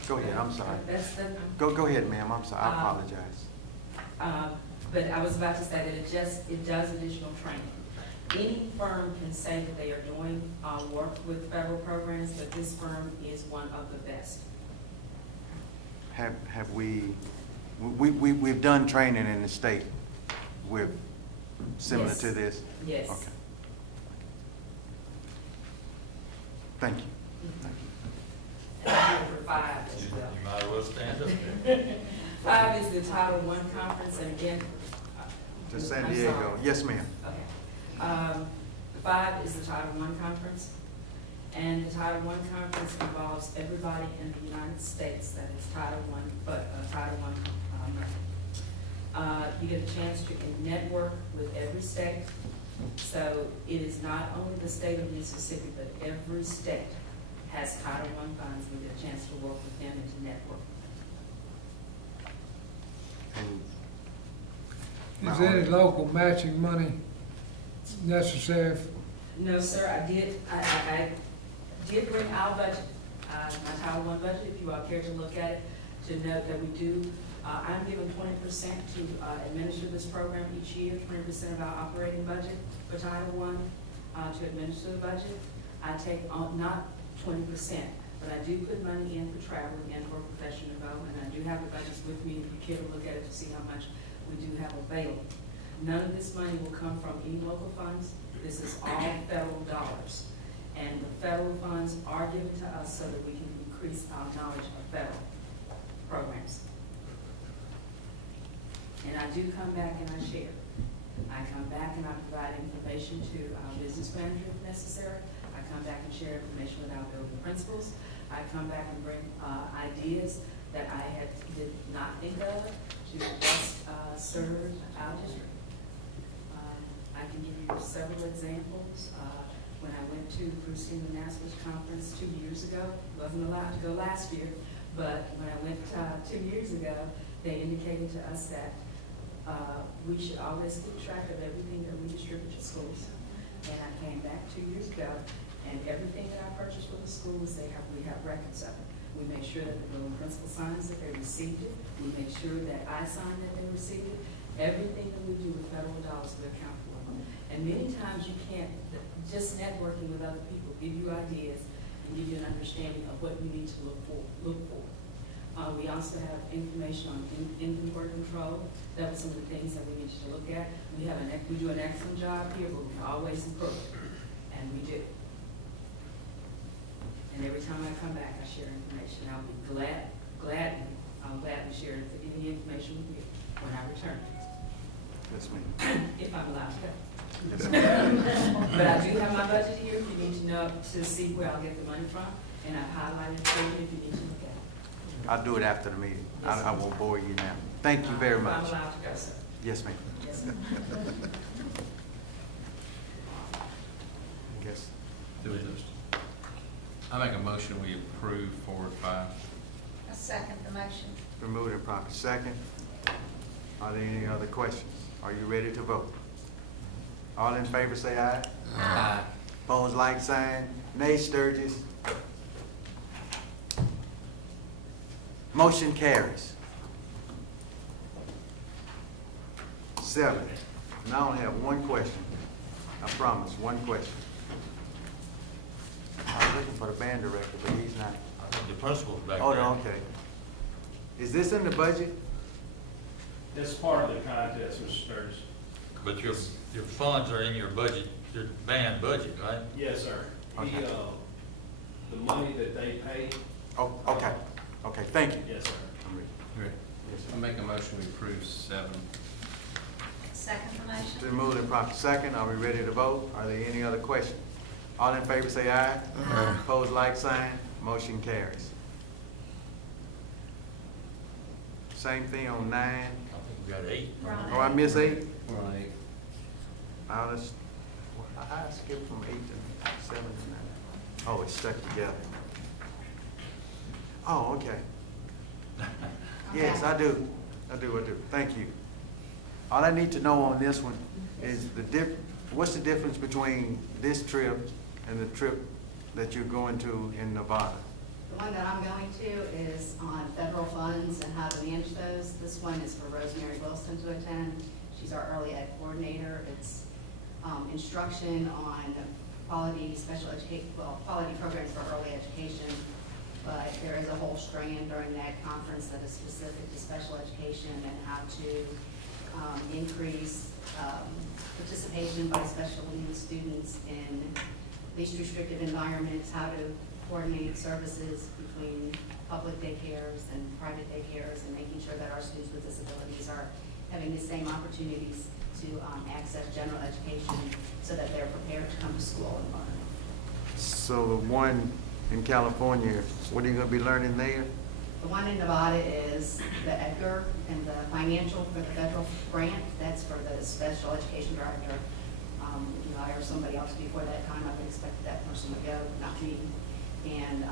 Go ahead, I'm sorry. That's the, Go ahead, ma'am, I'm sorry, I apologize. but I was about to say that it does additional training. Any firm can say that they are doing work with federal programs, but this firm is one of the best. We've done training in the state with similar Yes. to this? Yes. Okay. Thank you. And I'm here for 5 as You well. might as well stand up there. 5 is the Title I conference, and again. To San I'm Diego. sorry. Yes, ma'am. Okay. 5 is the Title I conference, and the Title I conference involves everybody in the United States that is Title I, but Title I member. You get a chance to network with every state, so it is not only the state of Mississippi, but every state has Title I funds. We get a chance to work with them and to network. And Is there any local matching money necessary? No, sir, I did bring our budget, my Title I budget, if you all care to look at it, to note that we do, I'm given 20% to administer this program each year, 20% of our operating budget for Title I to administer the budget. I take on, not 20%, but I do put money in for travel and for professional development. I do have the budgets with me if you care to look at it to see how much we do have available. None of this money will come from any local funds. This is all federal dollars. And the federal funds are given to us so that we can increase our knowledge of federal programs. And I do come back and I share. I come back and I provide information to our business manager if necessary. I come back and share information with our building principals. I come back and bring ideas that I did not think of to best serve our district. I can give you several examples. When I went to Bruce Lee Manassas conference 2 years ago, wasn't allowed to go last year, but when I went 2 years ago, they indicated to us that we should always keep track of everything that we distribute to schools. And I came back 2 years ago, and everything that I purchased for the schools, we have records of it. We make sure that the building principal signs that they received it. We make sure that I sign that they received it. Everything that we do with federal dollars, we account for. And many times you can't, just networking with other people, give you ideas and give you an understanding of what you need to look for. We also have information on inventory control. That was some of the things that we need to look at. We do an excellent job here, but we can always improve, and we do. And every time I come back, I share information. I'll be gladly share any information with you when I return. Yes, ma'am. If I'm allowed to go. Yes, ma'am. But I do have my budget here if you need to know, to see where I'll get the money from, and I've highlighted it for you if you need to look at it. I'll do it after the meeting. Yes, I won't bore you now. Thank you very If much. I'm allowed to go, sir. Yes, ma'am. Yes, sir. Yes. Do it this. I make a motion, we approve 4 and 5. I second the motion. Been moved and properly second. Are there any other questions? Are you ready to vote? All in favor say aye. Aye. Opposed, like sign. Nay, Sturgis. Motion carries. 7. And I only have one question. I promise, one question. I was looking for the band director, but he's not. I think the principal's back Oh, there. no, okay. Is this in the budget? That's part of the contest, Mr. Sturgis. But your funds are in your budget, your band budget, right? Yes, sir. Okay. The money that they pay. Oh, okay. Okay, thank you. Yes, sir. I'm ready. Great. Yes, sir. I make a motion, we approve 7. Second the motion. Been moved and properly second. Are we ready to vote? Are there any other questions? All in favor say aye. Aye. Opposed, like sign. Motion carries. Same thing on 9. I think we got 8. Oh, I missed 8? Right. Now let's, I skipped from 8 to 7 to 9. Oh, it's stuck together. Oh, okay. Yes, I do. I do. Thank you. All I need to know on this one is what's the difference between this trip and the trip that you're going to in Nevada? The one that I'm going to is on federal funds and how to manage those. This one is for Rosemary Wilson to attend. She's our early ed coordinator. It's instruction on quality quality programs for early education. But there is a whole strand during that conference that is specific to special education and how to increase presentation by special needs students in least restricted environments, how to coordinate services between public daycares and private daycares, and making sure that our students with disabilities are having the same opportunities to access general education so that they're prepared to come to school and learn. So the one in California, what are you gonna be learning there? The one in Nevada is the Edgar and the financial for the federal grant. That's for the special education director. You know, I or somebody else before that time, I would expect that person to go, not me. And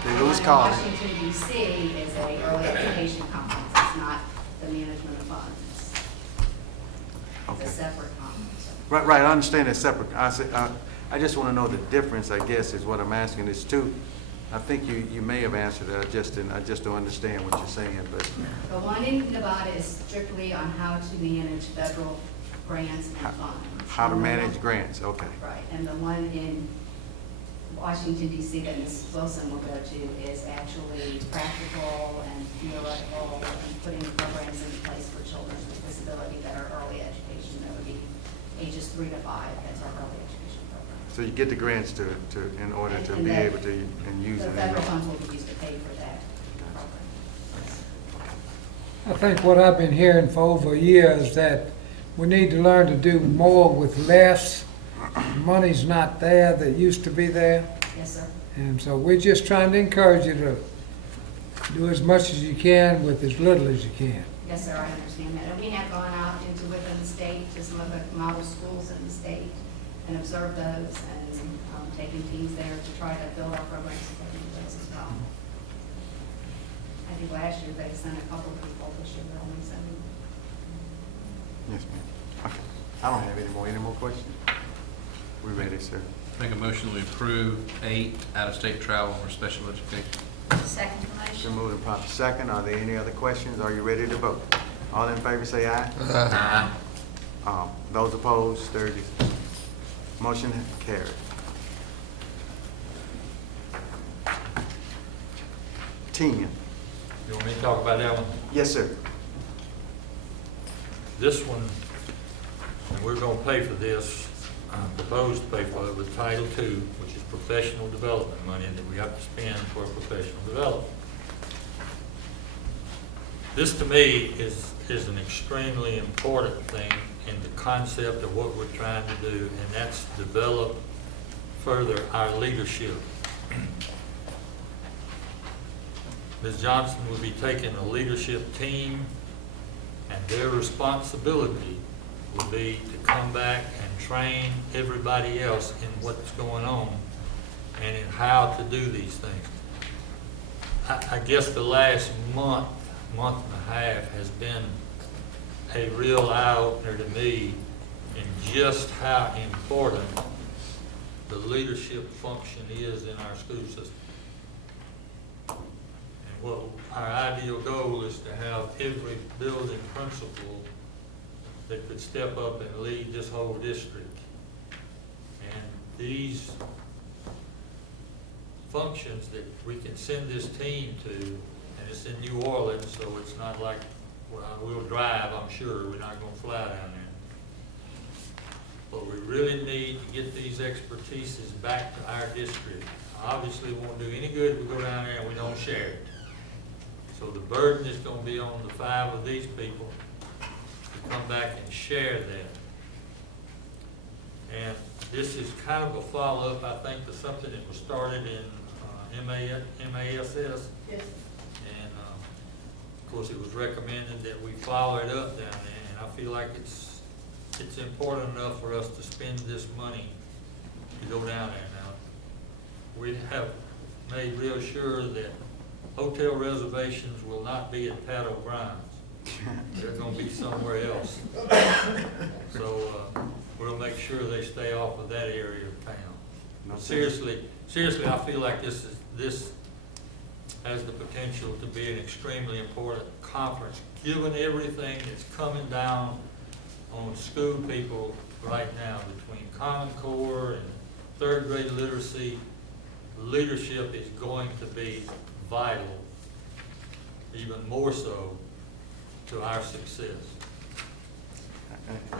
Okay, who's in calling? Washington DC is a early education conference. It's not the management of funds. Okay. It's a separate conference. Right, I understand it's separate. I just want to know the difference, I guess, is what I'm asking. It's two. I think you may have answered it. I just don't understand what you're saying, but. The one in Nevada is strictly on how to manage federal grants and funds. How to manage grants, okay. Right, and the one in Washington DC that Ms. Wilson will go to is actually practical and theoretical and putting programs in place for children with disability that are early education. That would be ages 3 to 5. That's our early education program. So you get the grants in order to be able to and use it. The federal funds will be used to pay for that program. I think what I've been hearing for over a year is that we need to learn to do more with less. Money's not there that used to be there. Yes, sir. And so we're just trying to encourage you to do as much as you can with as little as you can. Yes, sir, I understand that. And we have gone out into within the state to some of the model schools in the state and observed those and taken teams there to try to build our programs and taking those as well. I think last year they sent a couple of people, this year they're only sending. Yes, ma'am. Okay. I don't have any more questions. We ready, sir? Make a motion to approve 8 out-of-state travel for special education. Second So motion. moving properly second. Are there any other questions? Are you ready to vote? All in favor say aye. Aye. Those opposed, 30. Motion carried. 10. You want me to talk about that one? Yes, sir. This one, and we're gonna pay for this, proposed to pay for it with Title II, which is professional development money that we have to spend for professional development. This to me is an extremely important thing in the concept of what we're trying to do, and that's develop further our leadership. Ms. Johnson will be taking a leadership team, and their responsibility will be to come back and train everybody else in what's going on and in how to do these things. I guess the last month and a half has been a real eye-opener to me in just how important the leadership function is in our school system. And what our ideal goal is to have every building principal that could step up and lead this whole district. And these functions that we can send this team to, and it's in New Orleans, so it's not like, well, we'll drive, I'm sure, we're not gonna fly down there. But we really need to get these expertises back to our district. Obviously, it won't do any good if we go down there and we don't share it. So the burden is gonna be on the 5 of these people to come back and share that. And this is kind of a follow-up, I think, to something that was started in MASS. Yes. And of course, it was recommended that we follow it up down there, and I feel like it's important enough for us to spend this money to go down there now. We have made real sure that hotel reservations will not be at Pat O'Brien's. They're gonna be somewhere else. So, we'll make sure they stay off of that area of town. No, Seriously, I feel like this has the potential to be an extremely important conference, given everything that's coming down on school people right now between Common Core and third grade literacy. Leadership is going to be vital, even more so, to our success.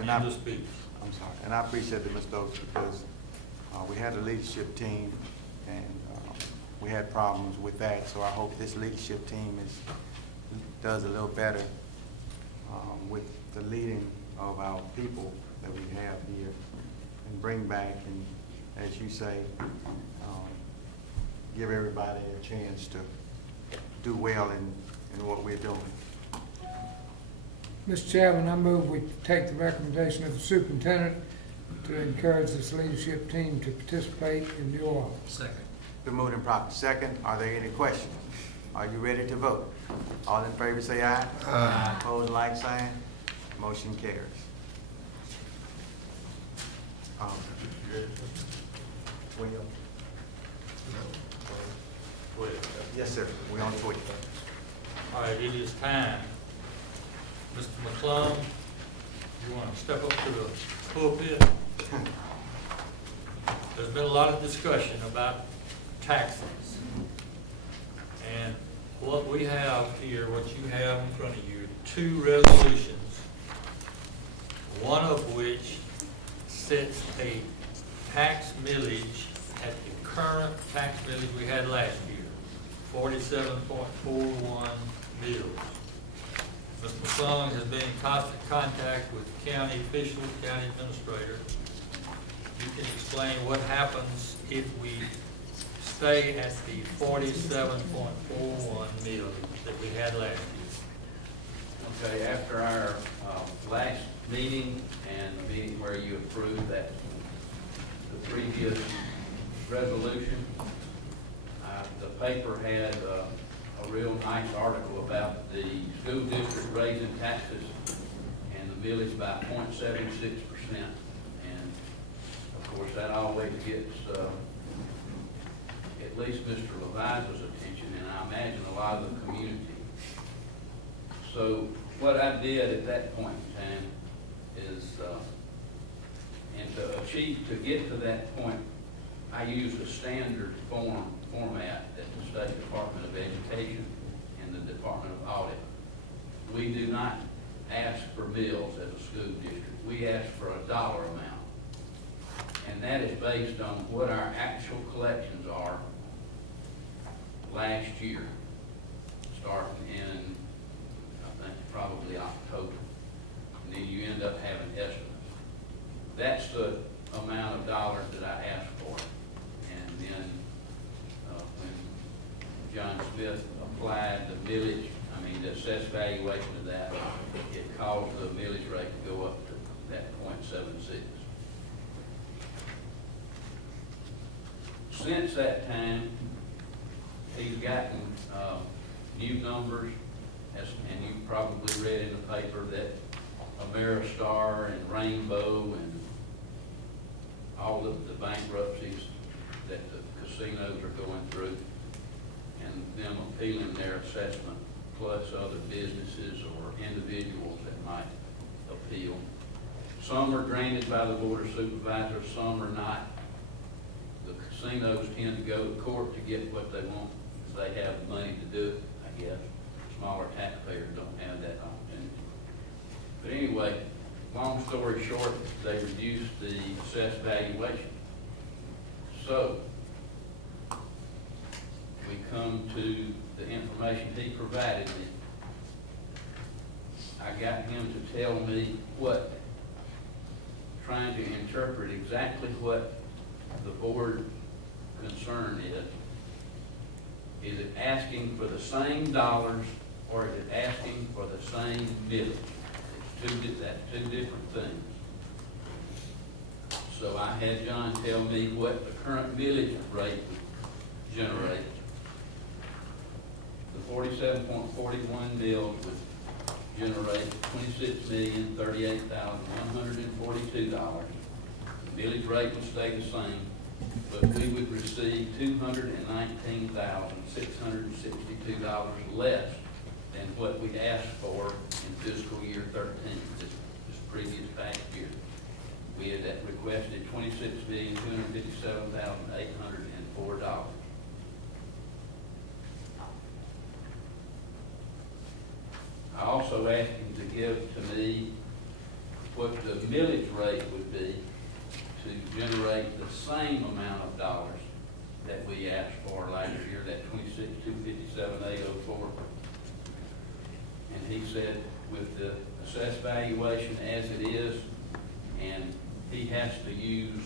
And and the speakers. I'm sorry, and I appreciate it, Ms. Stokes, because we had a leadership team, and we had problems with that, so I hope this leadership team does a little better with the leading of our people that we have here, and bring back, and as you say, give everybody a chance to do well in what we're doing. Mr. Chairman, I move we take the recommendation of the superintendent to encourage this leadership team to participate in New Orleans. Second. Been moved and properly second. Are there any questions? Are you ready to vote? All in favor say aye. Aye. Opposed, like sign. Motion carries. Will. Well, Yes, sir. We on 20. all right, it is time. Mr. McClung, you want to step up to the pulpit? There's been a lot of discussion about taxes. And what we have here, what you have in front of you, two resolutions, one of which sets a tax millage at the current tax millage we had last year, 47.41 mils. Mr. McClung has been in constant contact with county officials, county administrator. You can explain what happens if we stay at the 47.41 mils that we had last year. Okay, after our last meeting and the meeting where you approved that, the previous resolution, the paper had a real nice article about the school district raising taxes and the millage by 0.76%. And of course, that always gets at least Mr. Levise's attention, and I imagine a lot of the community. So what I did at that point in time is, and to get to that point, I used a standard format that the State Department of Education and the Department of Audit. We do not ask for mills as a school district. We ask for a dollar amount. And that is based on what our actual collections are last year, starting in, I think, probably October. And then you end up having estimates. That's the amount of dollars that I asked for. And then when John Smith applied the millage, the assessed valuation of that, it caused the millage rate to go up to that 0.76. Since that time, he's gotten new numbers, and you've probably read in the paper that Ameristar and Rainbow and all of the bankruptcies that the casinos are going through, and them appealing their assessment, plus other businesses or individuals that might appeal. Some are granted by the Board of Supervisors, some are not. The casinos tend to go to court to get what they want, because they have the money to do it, I guess. Smaller taxpayers don't have that opportunity. But anyway, long story short, they reduced the assessed valuation. So, we come to the information he provided me. I got him to tell me what, trying to interpret exactly what the board concern is. Is it asking for the same dollars, or is it asking for the same millage? That's two different things. So I had John tell me what the current millage rate would generate. The 47.41 mils would generate $26,038,142. The millage rate would stay the same, but we would receive $219,662 less than what we asked for in fiscal year 13, this previous past year. We had requested $26,257,804. I also asked him to give to me what the millage rate would be to generate the same amount of dollars that we asked for last year, that 26,257,804. And he said with the assessed valuation as it is, and he has to use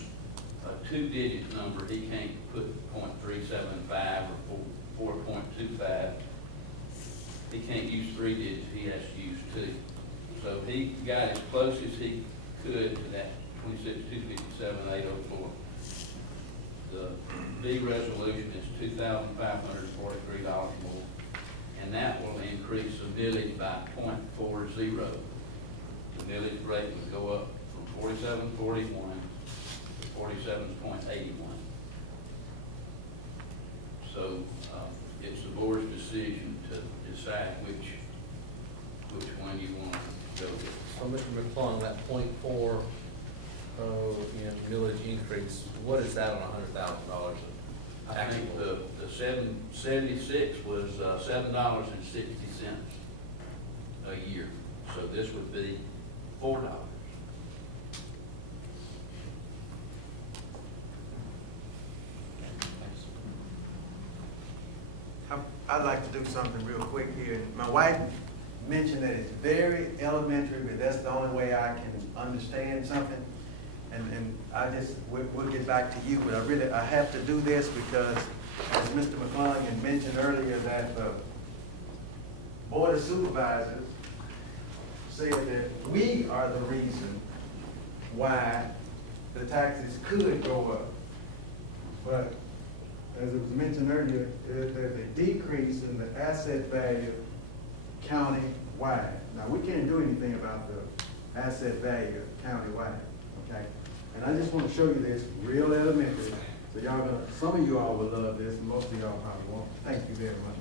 a two-digit number, he can't put .375 or 4.25. He can't use three digits, he has to use two. So he got as close as he could to that 26,257,804. The B resolution is $2,543 more, and that will increase the millage by .40. The millage rate would go up from 47.41 to 47.81. So it's the board's decision to decide which one you want to go with. So, Mr. McClung, that .4 in millage increase, what is that on $100,000? I think the 776 was $7.60 a year. So this would be $4. I'd like to do something real quick here. My wife mentioned that it's very elementary, but that's the only way I can understand something. And we'll get back to you, but I have to do this because, as Mr. McClung had mentioned earlier, that the Board of Supervisors said that we are the reason why the taxes could go up. But as it was mentioned earlier, there's a decrease in the asset value county-wide. Now, we can't do anything about the asset value county-wide, okay? And I just want to show you this real elementary. So y'all gonna, some of you all will love this, and most of y'all probably won't. Thank you very much.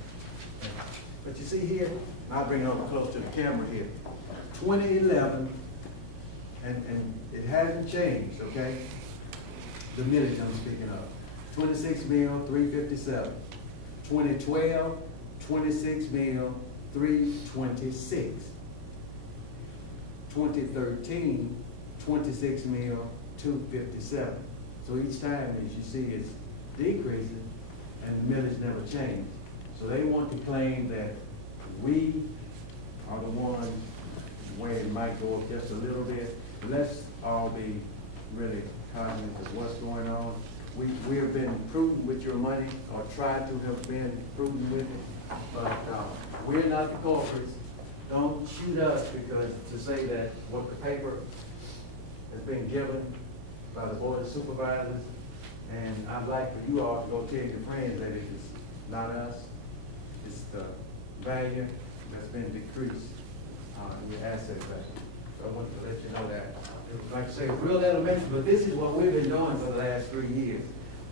But you see here, and I'll bring it over close to the camera here. 2011, and it hasn't changed, okay? The millage I'm speaking of. 26,357,000. 2012, 26,326,000. 2013, 26,257,000. So each time, as you see, it's decreasing, and the millage never changed. So they want to claim that we are the ones where it might go up just a little bit. Let's all be really cognizant of what's going on. We have been prudent with your money, or tried to have been prudent with it, but we're not the culprits. Don't shoot us because to say that what the paper has been given by the Board of Supervisors, and I'd like for you all to go tell your friends that it is not us, it's the value that's been decreased in your asset value. So I want to let you know that. Like I say, real elementary, but this is what we've been doing for the last 3 years,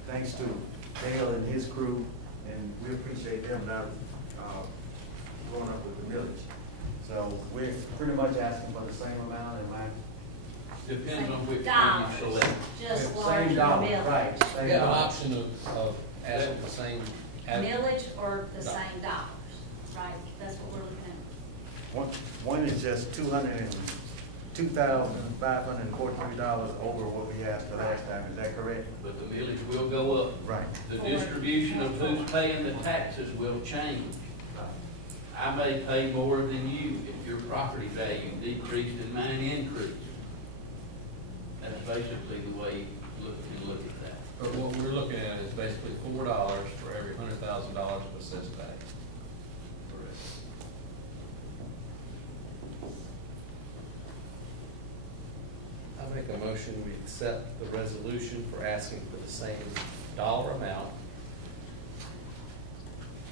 thanks to Dale and his crew, and we appreciate them now going up with the millage. So we're pretty much asking for the same amount, and Depends on which one Dollars. you select. Just same larger dollar, millage. right? You Same have an dollar. option of asking the same. Millage or the No. same dollars, right? That's what we're looking at. One is just $2,543 over what we asked for last time. Is that correct? But the millage will go up. Right. The distribution of who's paying the taxes will change. I may pay more than you if your property value decreased and mine increased. That's basically the way you look at that. But what we're looking at is basically $4 for every $100,000 of assessed value. Correct. I make a motion, we accept the resolution for asking for the same dollar amount.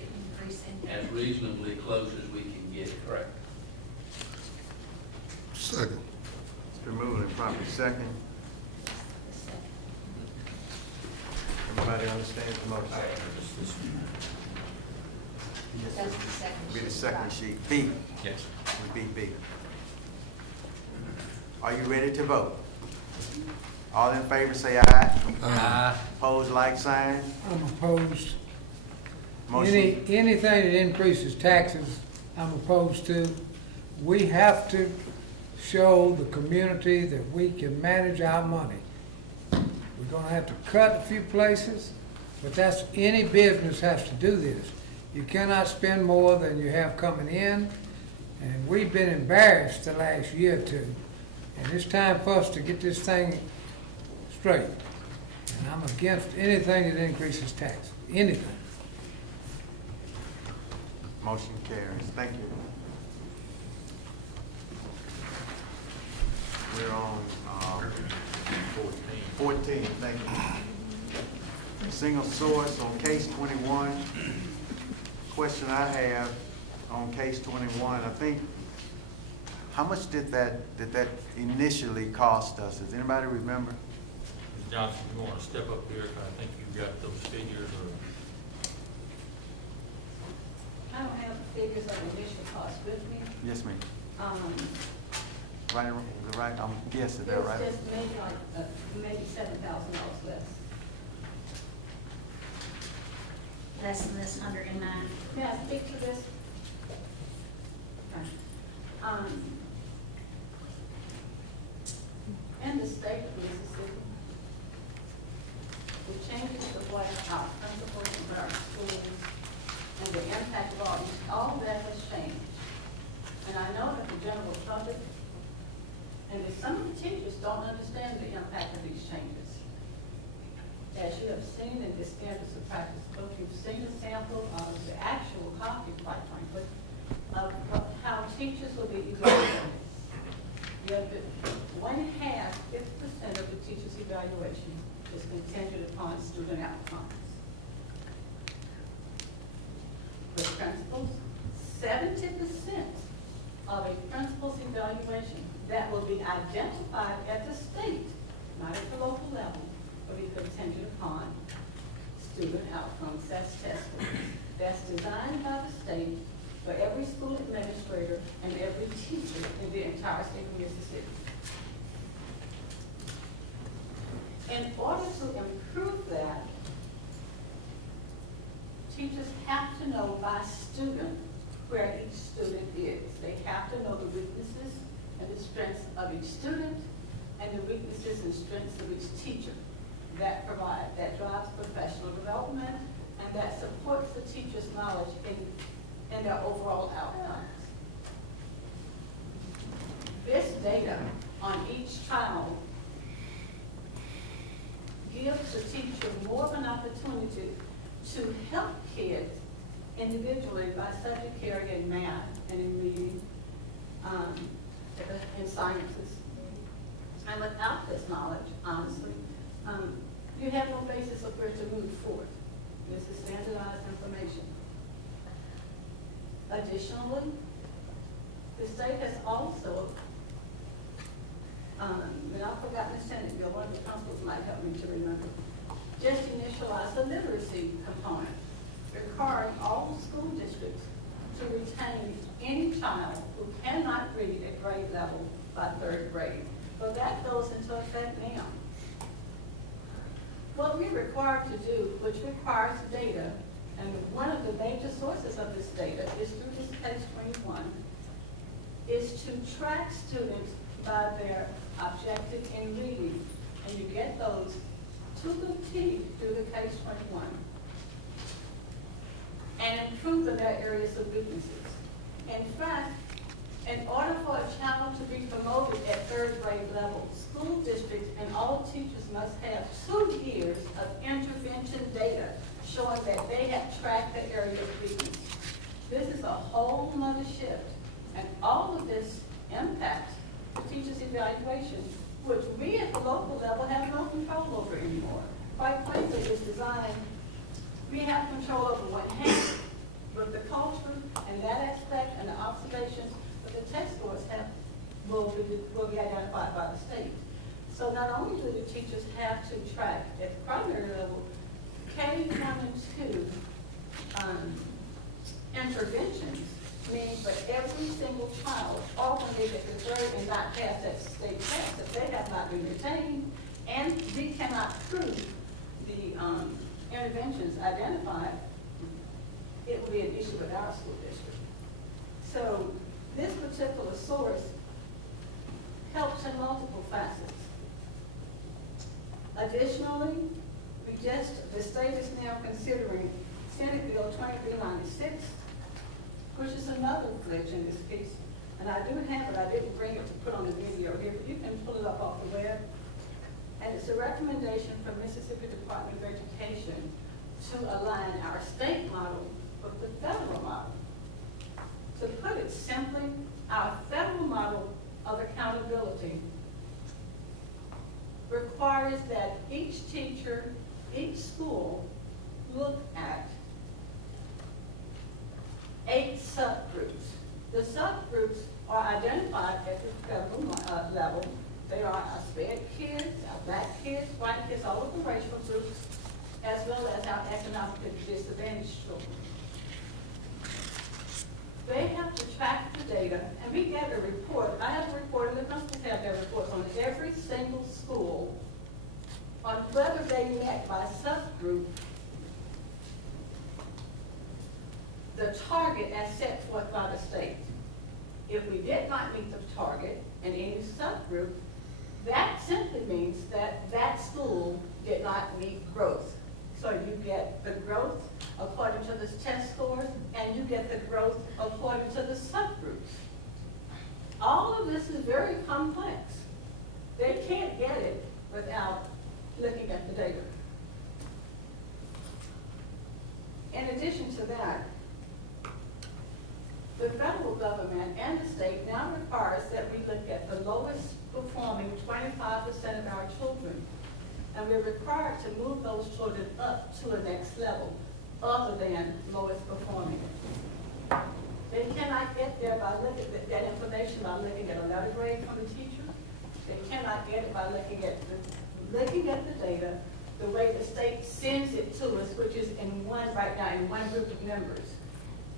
Increasing. As reasonably close as we can get. Correct. Second. It's been moved and properly second. Everybody understands the motion? That's the second. Be the second sheet. B. Yes. Would be B. Are you ready to vote? All in favor say aye. Aye. Opposed, like sign. I'm opposed. Motion. Anything that increases taxes, I'm opposed to. We have to show the community that we can manage our money. We're gonna have to cut a few places, but that's, any business has to do this. You cannot spend more than you have coming in, and we've been embarrassed the last year or two. And it's time for us to get this thing straight. And I'm against anything that increases tax, anything. Motion carries. Thank you. We're on, 14, thank you. Single source on case 21. Question I have on case 21, I think, how much did that initially cost us? Does anybody remember? Ms. Johnson, you want to step up here? I think you've got those figures or. I don't have the figures of the initial cost with me. Yes, ma'am. Um, Right, I'm guessing that, right? It's just maybe like, maybe $7,000 less. Less than this 109. May I speak to this? Okay. In the state of Mississippi, the changes of what our principals and our schools and the impact of all that has changed. And I know that the general public and that some of the teachers don't understand the impact of these changes. As you have seen in the standards of practice book, you've seen a sample of the actual copy, quite frankly, of how teachers will be evaluated. You have 50% of the teacher's evaluation is contingent upon student outcomes. With principals, 70% of a principal's evaluation that will be identified at the state, not at the local level, will be contingent upon student outcomes. That's tested. That's designed by the state for every school administrator and every teacher in the entire state of Mississippi. In order to improve that, teachers have to know by student where each student is. They have to know the weaknesses and the strengths of each student and the weaknesses and strengths of each teacher. That drives professional development, and that supports the teacher's knowledge in their overall outcomes. This data on each child gives the teacher more of an opportunity to help kids individually by subject area in math and in reading, in sciences. And without this knowledge, honestly, you have no basis of where to move forward. This is standardized information. Additionally, the state has also, and I've forgotten the Senate bill, one of the principals might help me to remember, just initialized a literacy component requiring all school districts to retain any child who cannot read at grade level by 3rd grade. So that goes into effect now. What we're required to do, which requires data, and one of the major sources of this data is through this case 21, is to track students by their objective in reading. And you get those to the T through the case 21. And improve in their areas of weaknesses. In fact, in order for a child to be promoted at 3rd grade level, school districts and all teachers must have 2 years of intervention data showing that they have tracked the area of weakness. This is a whole nother shift. And all of this impacts the teacher's evaluation, which we at the local level have no control over anymore. Quite frankly, it's designed, we have control over what happens with the culture and that aspect and the observations, but the test scores will be identified by the state. So not only do the teachers have to track at the primary level, K1 and 2 interventions means that every single child, or when they get to 3rd and not pass that state test, if they have not been retained, and we cannot prove the interventions identified, it will be an issue with our school district. So this particular source helps in multiple facets. Additionally, the state is now considering Senate Bill 2396, which is another glitch in this piece. And I do have it, I didn't bring it to put on the video here, but you can pull it up off the web. And it's a recommendation from Mississippi Department of Education to align our state model with the federal model. To put it simply, our federal model of accountability requires that each teacher, each school look at 8 subgroups. The subgroups are identified at the federal level. They are our SPED kids, our black kids, white kids, all of the racial groups, as well as our economically disadvantaged children. They have to track the data, and we get a report. I have a report, and the principals have their reports on every single school on whether they met by subgroup the target as set forth by the state. If we did not meet the target in any subgroup, that simply means that that school did not meet growth. So you get the growth according to the test scores, and you get the growth according to the subgroups. All of this is very complex. They can't get it without looking at the data. In addition to that, the federal government and the state now requires that we look at the lowest performing 25% of our children. And we're required to move those children up to a next level, other than lowest performing. They cannot get there by looking at that information by looking at a letter grade from the teacher. They cannot get it by looking at the data the way the state sends it to us, which is in one right now, in one group of numbers.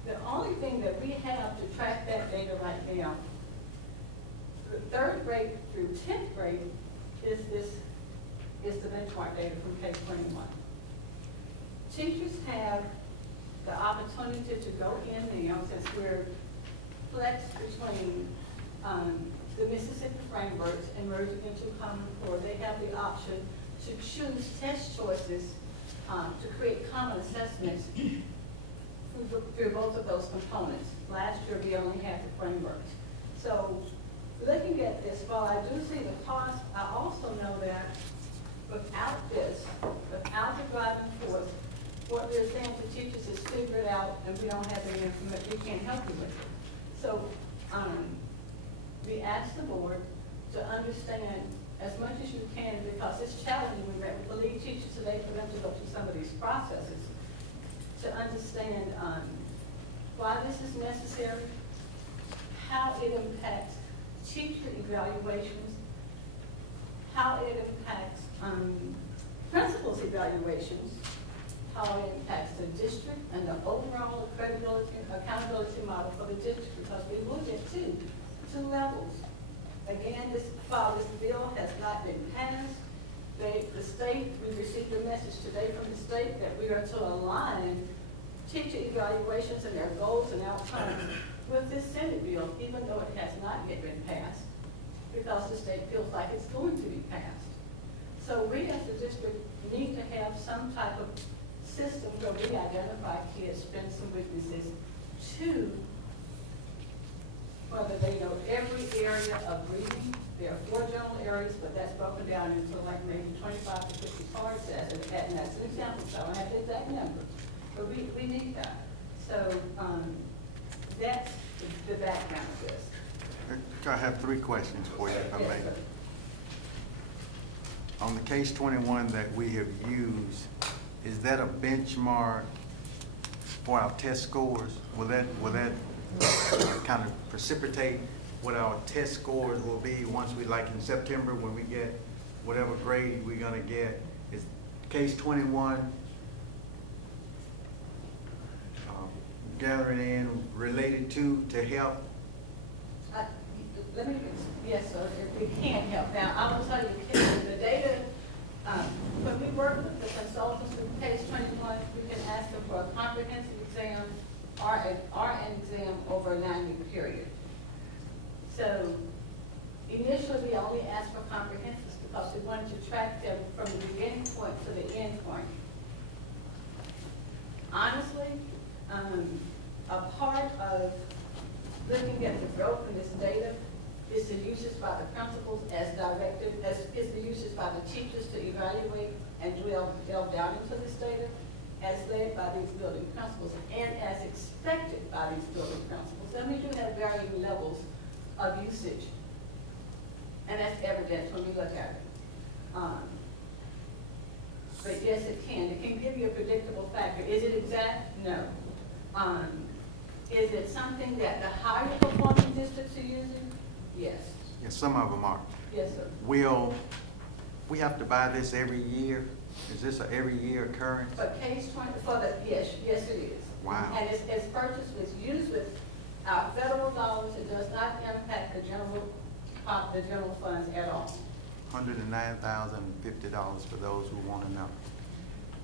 The only thing that we have to track that data right now, the 3rd grade through 10th grade, is the benchmark data from K-21. Teachers have the opportunity to go in now, since we're flexed between the Mississippi frameworks and merging into Common Core. They have the option to choose test choices to create common assessments through both of those components. Last year, we only had the frameworks. So looking at this, while I do see the cost, I also know that without this, without the driving force, what we're saying to teachers is figure it out, and we don't have any information, we can't help you with it. So we ask the board to understand as much as you can, because it's challenging. We believe teachers today for them to go through some of these processes, to understand why this is necessary, how it impacts teacher evaluations, how it impacts principals' evaluations, how it impacts the district and the overall accountability model for the district, because we will get two levels. Again, while this bill has not been passed, the state, we received a message today from the state that we are to align teacher evaluations and their goals and outcomes with this Senate bill, even though it has not yet been passed, because the state feels like it's going to be passed. So we as the district need to have some type of system where we identify kids' strengths and weaknesses to whether they know every area of reading. There are 4 general areas, but that's broken down into like maybe 25 to 50 parts, and that's an example, so I don't have the exact number. But we need that. So that's the background of this. I have 3 questions for you, if I may. On the case 21 that we have used, is that a benchmark for our test scores? Will that kind of precipitate what our test scores will be once we, like in September, when we get whatever grade we're gonna get? Is case 21 gathering in related to help? Yes, sir, it can help. Now, I will tell you, the data, when we work with the consultants with case 21, we can ask them for a comprehensive exam or an exam over a 9-week period. So initially, we principals as directed, as is the usage by the teachers to evaluate and delve down into this data, as led by these building principals, and as expected by these building principals. And we do have varying levels of usage, and that's evident when we look at it. But yes, it can. It can give you a predictable factor. Is it exact? No. Is it something that the higher performing districts are using? Yes. Yes, some of them are. Yes, sir. Will we have to buy this every year? Is this a every year occurrence? But case 20, yes, it is. Wow. And it's purchased with, used with our federal dollars. It does not impact the general funds at all. $109,050 for those who want to know.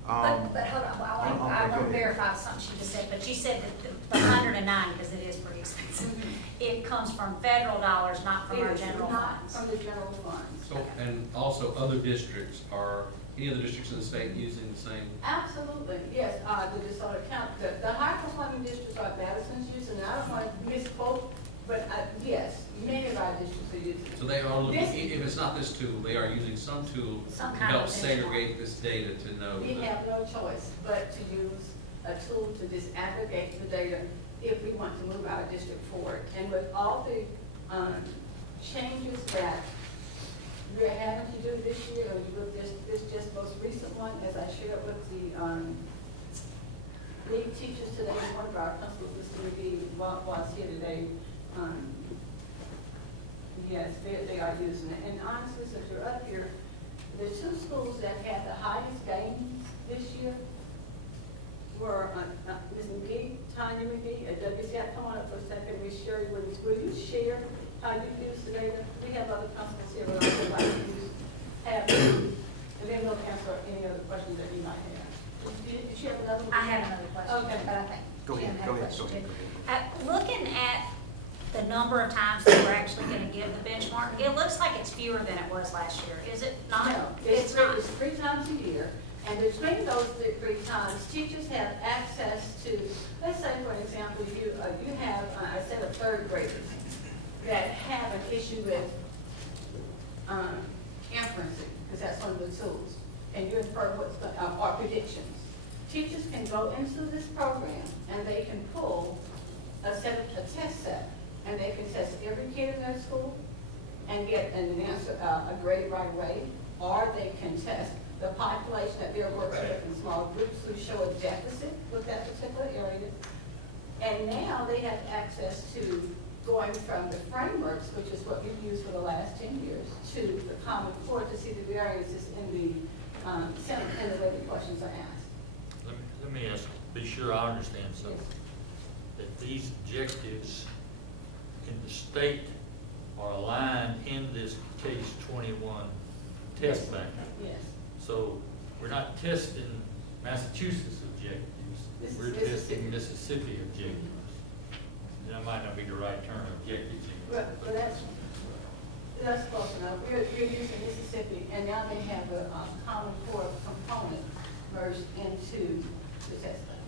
But hold on, I want to verify something she just said, but you said that the 109, because it is pretty expensive, it comes from federal dollars, not from our general Not funds. from the general funds. So, and also other districts, are any other districts in the state using the same? Absolutely, yes. The DeSoto County, the high performing districts are Madison's using, and I don't want to misquote, but yes, many of our districts are using it. So they are looking, if it's not this tool, they are using some tool Some to kind help of benchmark. segregate this data to know. We that- have no choice but to use a tool to disaggregate the data if we want to move our district forward. And with all the changes that we're having to do this year, or with this just most recent one, as I shared with the lead teachers today, one of our principals, Mr. McGee, was here today. Yes, they are using it. And honestly, since you're up here, the two schools that had the highest gains this year were Ms. McGee, Tanya McGee at WCI. Come on up for a second. Ms. Sherry, will you share how you use the data? We have other principals here, but I would like to have them, and then we'll answer any other questions that you might have. Did you have another one? I have another question, Okay. but I think Go Jim ahead, had go a ahead, question go ahead, too. go ahead. Looking at the number of times that we're actually going to give the benchmark, it looks like it's fewer than it was last year. Is it not? No, it's three times a year, and between those three times, teachers have access to, let's say, for example, you have a set of third graders that have an issue with inferencing, because that's one of the tools, and you infer what's going, or predictions. Teachers can go into this program, and they can pull a test set, and they can test every kid in their school and get an answer, a grade right away, or they can test the population that they're working with in small groups who show a deficit with that particular area. And now they have access to going from the frameworks, which is what we've used for the last 10 years, to the Common Core to see the variances in the way the questions are asked. Let me ask, be sure I understand something. That these objectives in the state are aligned in this case 21 test bank. Yes. So we're not testing Massachusetts objectives, we're Mississippi. testing Mississippi objectives. And that might not be the right term, objectives. But that's close enough. We're using Mississippi, and now they have a Common Core component merged into the test bank.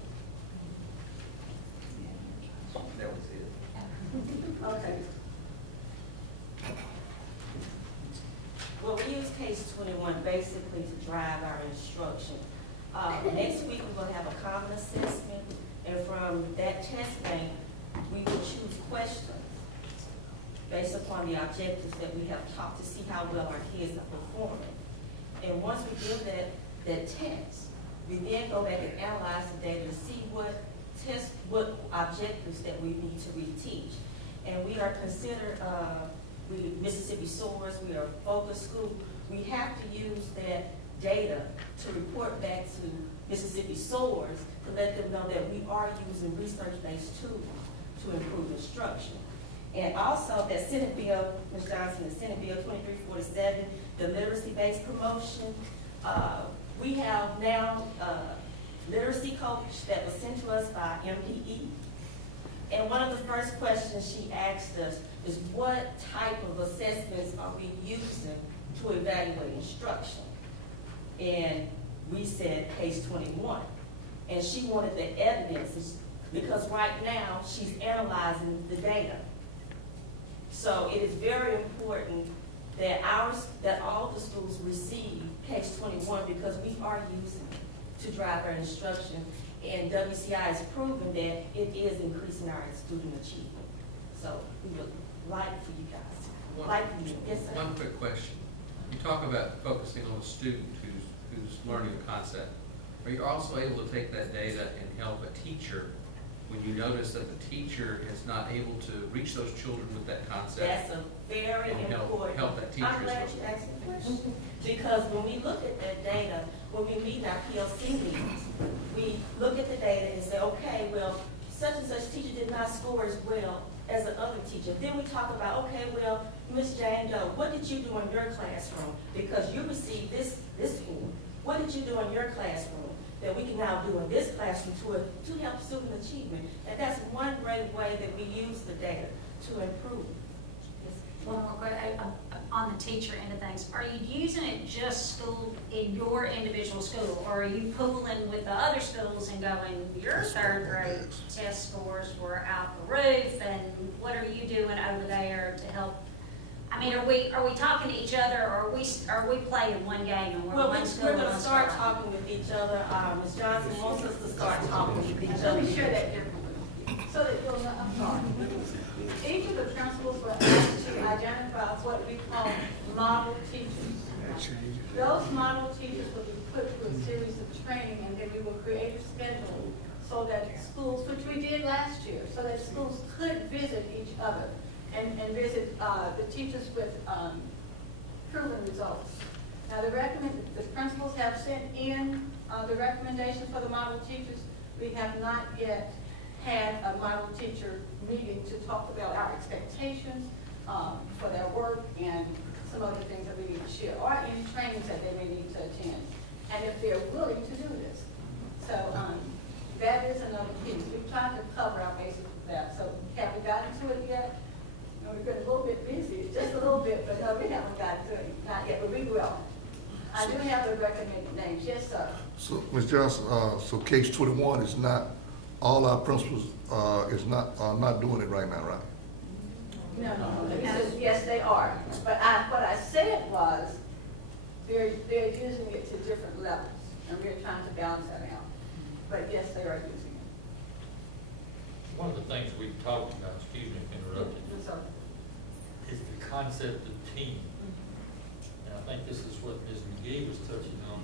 That was it. Okay. Well, we use case 21 basically to drive our instruction. Next week, we're going to have a common assessment, and from that test bank, we will choose questions based upon the objectives that we have taught to see how well our kids are performing. And once we give that test, we then go back and analyze the data to see what objectives that we need to reteach. And we are considered, Mississippi Soars, we are a focus school. We have to use that data to report back to Mississippi Soars to let them know that we are using research-based tools to improve instruction. And also that Senate Bill, Ms. Johnson, the Senate Bill 2347, the literacy-based promotion, we have now a literacy coach that was sent to us by MPE. And one of the first questions she asked us is what type of assessments are we using to evaluate instruction? And we said case 21. And she wanted the evidence because right now she's analyzing the data. So it is very important that all the schools receive case 21 because we are using it to drive our instruction. And WCI has proven that it is increasing our student achievement. So we would like for you guys, yes, sir. One quick question. You talk about focusing on a student who's learning a concept. Are you also able to take that data and help a teacher when you notice that the teacher is not able to reach those children with that concept? That's a very and important. help that teacher I'm as glad well. you asked the question. Because when we look at that data, when we meet in our PLC meetings, we look at the data and say, okay, well, such and such teacher did not score as well as the other teacher. Then we talk about, okay, well, Miss Jane Doe, what did you do in your classroom? Because you received this score. What did you do in your classroom that we can now do in this classroom to help student achievement? And that's one great way that we use the data to improve. One more question, on the teacher end of things, are you using it just in your individual school, or are you pooling with the other schools and going, your third grade test scores were out the roof, and what are you doing over there to help? I mean, are we talking to each other, or are we playing one game and we're one school? We're going to start talking with each other. Ms. Johnson wants us to start talking with each other. Let me share that here, so that you'll know, I'm sorry. Each of the principals were asked to identify what we call model teachers. Those model teachers will be put through a series of training, and then we will create a schedule so that schools, which we did last year, so that schools could visit each other and visit the teachers with proven results. Now, the principals have sent in the recommendation for the model teachers. We have not yet had a model teacher meeting to talk about our expectations for their work and some other things that we need to share, or any trainings that they may need to attend, and if they're willing to do this. So that is another piece. We've tried to cover our bases with that. So have we gotten to it yet? No, we've been a little bit busy, just a little bit, but no, we haven't gotten to it, not yet, but we will. I do have the recommended names. Yes, sir. So, Ms. Johnson, so case 21 is not, all our principals are not doing it right now, right? No. He says, yes, they are. But what I said was, they're using it to different levels, and we're trying to balance that out. But yes, they are using it. One of the things we've talked about, excuse me if interrupted, Yes, sir. is the concept of team. And I think this is what Ms. McGee was touching on,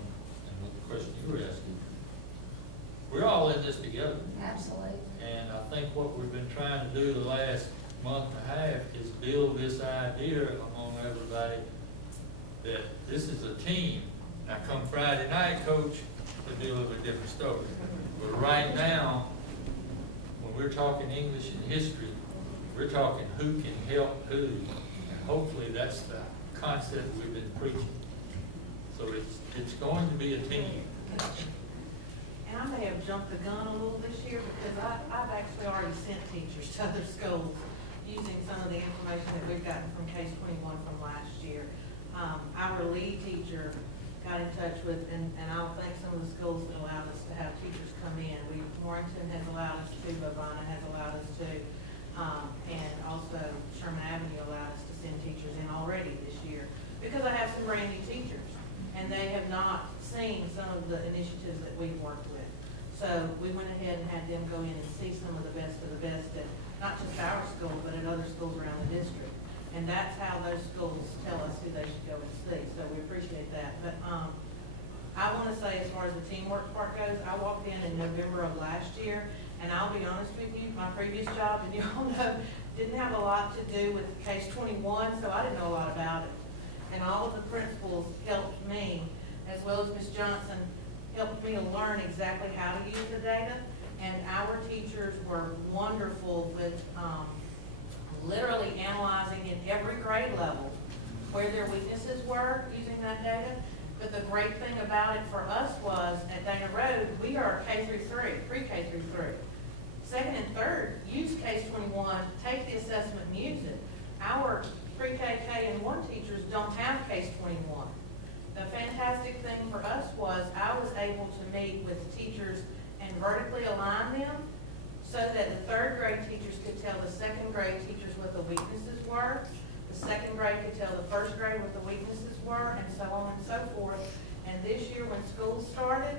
and what the question you were asking. We're all in this together. Absolutely. And I think what we've been trying to do the last month and a half is build this idea among everybody that this is a team. Now come Friday night, Coach, it'll be a little bit different story. But right now, when we're talking English and history, we're talking who can help who. And hopefully that's the concept we've been preaching. So it's going to be a team. And I may have jumped the gun a little this year because I've actually already sent teachers to other schools using some of the information that we've gotten from case 21 from last year. Our lead teacher got in touch with, and I'll thank some of the schools that allowed us to have teachers come in. Warrington has allowed us to, Bovana has allowed us to, and also Sherman Avenue allowed us to send teachers in already this year because I have some brand new teachers and they have not seen some of the initiatives that we've worked with. So we went ahead and had them go in and see some of the best at not just our school, but at other schools around the district. And that's how those schools tell us who they should go and see. So we appreciate that. But I want to say, as far as the teamwork part goes, I walked in November of last year, and I'll be honest with you, my previous job, and you all know, didn't have a lot to do with case 21, so I didn't know a lot about it. And all of the principals helped me, as well as Ms. Johnson, helped me to learn exactly how to use the data. And our teachers were wonderful with literally analyzing in every grade level where their weaknesses were using that data. But the great thing about it for us was, at Dana Road, we are K through 3, pre-K through 3. Second and third, use case 21, take the assessment and use it. Our pre-K, K, and 1 teachers don't have case 21. The fantastic thing for us was I was able to meet with teachers and vertically align them so that the third grade teachers could tell the second grade teachers what the weaknesses were. The second grade could tell the first grade what the weaknesses were, and so on and so forth. And this year, when school started,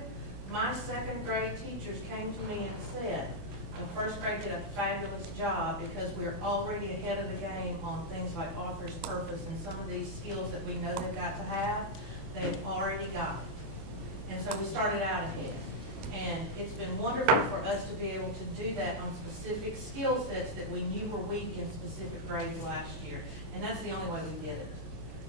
my second grade teachers came to me and said, the first grade did a fabulous job because we're already ahead of the game on things like author's purpose and some of these skills that we know they've got to have, they've already got. And so we started out ahead. And it's been wonderful for us to be able to do that on specific skill sets that we knew were weak in specific grades last year. And that's the only way we did it.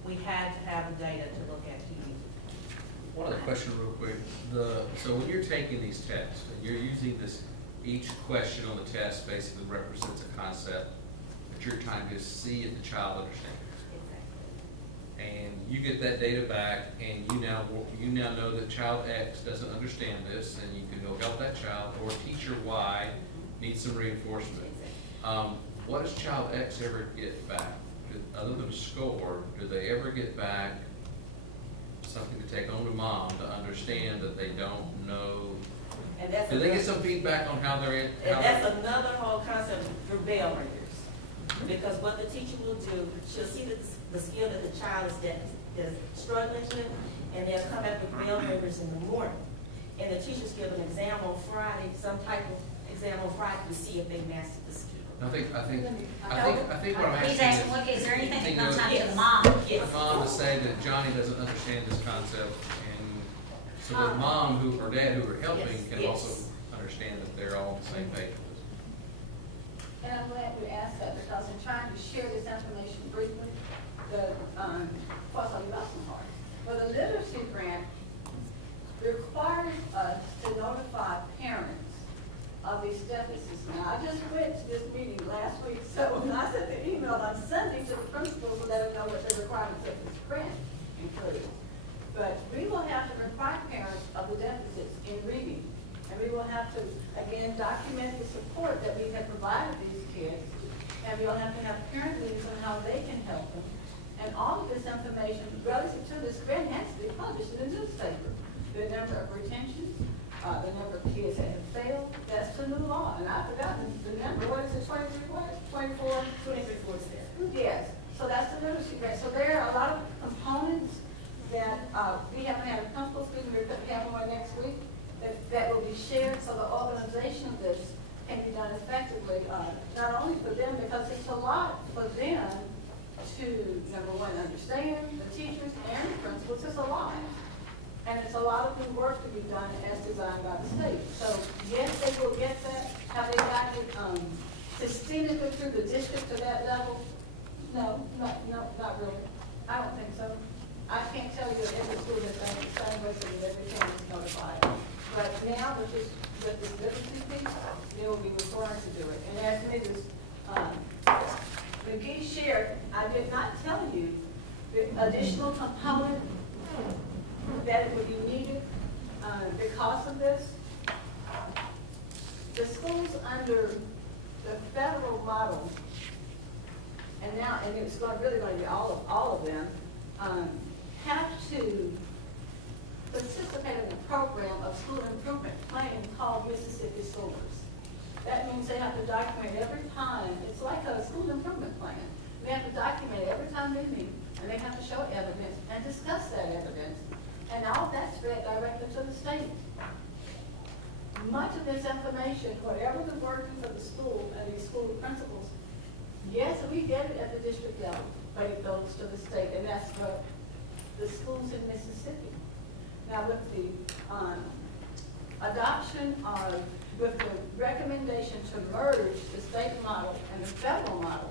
We had to have the data to look at to use it. One other question real quick. So when you're taking these tests, and you're using this, each question on the test basically represents a concept that you're trying to see if the child understands. And you get that data back, and you now know that child X doesn't understand this, and you can go help that child, or teacher Y needs some reinforcement. What does child X ever get back? Other than a score, do they ever get back something to take home to mom to understand that they don't know? And that's do they get some feedback on how they're in? And that's another whole concept for bell ringers. Because what the teacher will do, she'll see the skill that the child is struggling with, and they'll come back with bell ringers in the morning. And the teachers give an exam on Friday, some type of exam on Friday to see if they mastered the skill. I think what I'm asking He's asking, is, look, is there anything that think comes of- out to the mom? the mom to say that Johnny doesn't understand this concept, and so that mom or dad who are helping can also understand that they're all on the same page with this. And I'm glad you asked that, because in trying to share this information briefly, of course, I'm lesson hard. But the literacy grant requires us to notify parents of these deficits. Now, I just went to this meeting last week, so when I sent the email on Sunday to the principals to let them know what the requirements of this grant include. But we will have to require parents of the deficits in reading. And we will have to, again, document the support that we have provided these kids. And we'll have to have parent meetings on how they can help them. And all of this information relative to this grant has to be published in the newspaper. The number of retentions, the number of kids that have failed, that's the new law. And I've forgotten the number. What is it, 23, what? 24? 23-47. Yes. So that's the literacy grant. So there are a lot of components that we haven't had a principal meeting. We're going to have one next week that will be shared, so the organization of this can be done effectively, not only for them, because it's a lot for them to, number one, understand, the teachers and the principals. It's a lot. And it's a lot of good work to be done as designed by the state. So yes, they will get that. Have they gotten it systemically through the district to that level? No, not really. I don't think so. I can't tell you that every school has done the same way so that every parent is notified. But now with this literacy piece, they will be required to do it. And as Mrs. McGee shared, I did not tell you the additional component that would be needed because of this. The schools under the federal model, and it's really going to be all of them, have to participate in a program of school improvement plan called Mississippi Soars. That means they have to document every time. It's like a school improvement plan. They have to document every time they meet, and they have to show evidence and discuss that evidence. And all that's read directly to the state. Much of this information, whatever the burden for the school and the school principals, yes, we get it at the district level, but it goes to the state, and that's what the schools in Mississippi. Now, with the adoption of, with the recommendation to merge the state model and the federal model,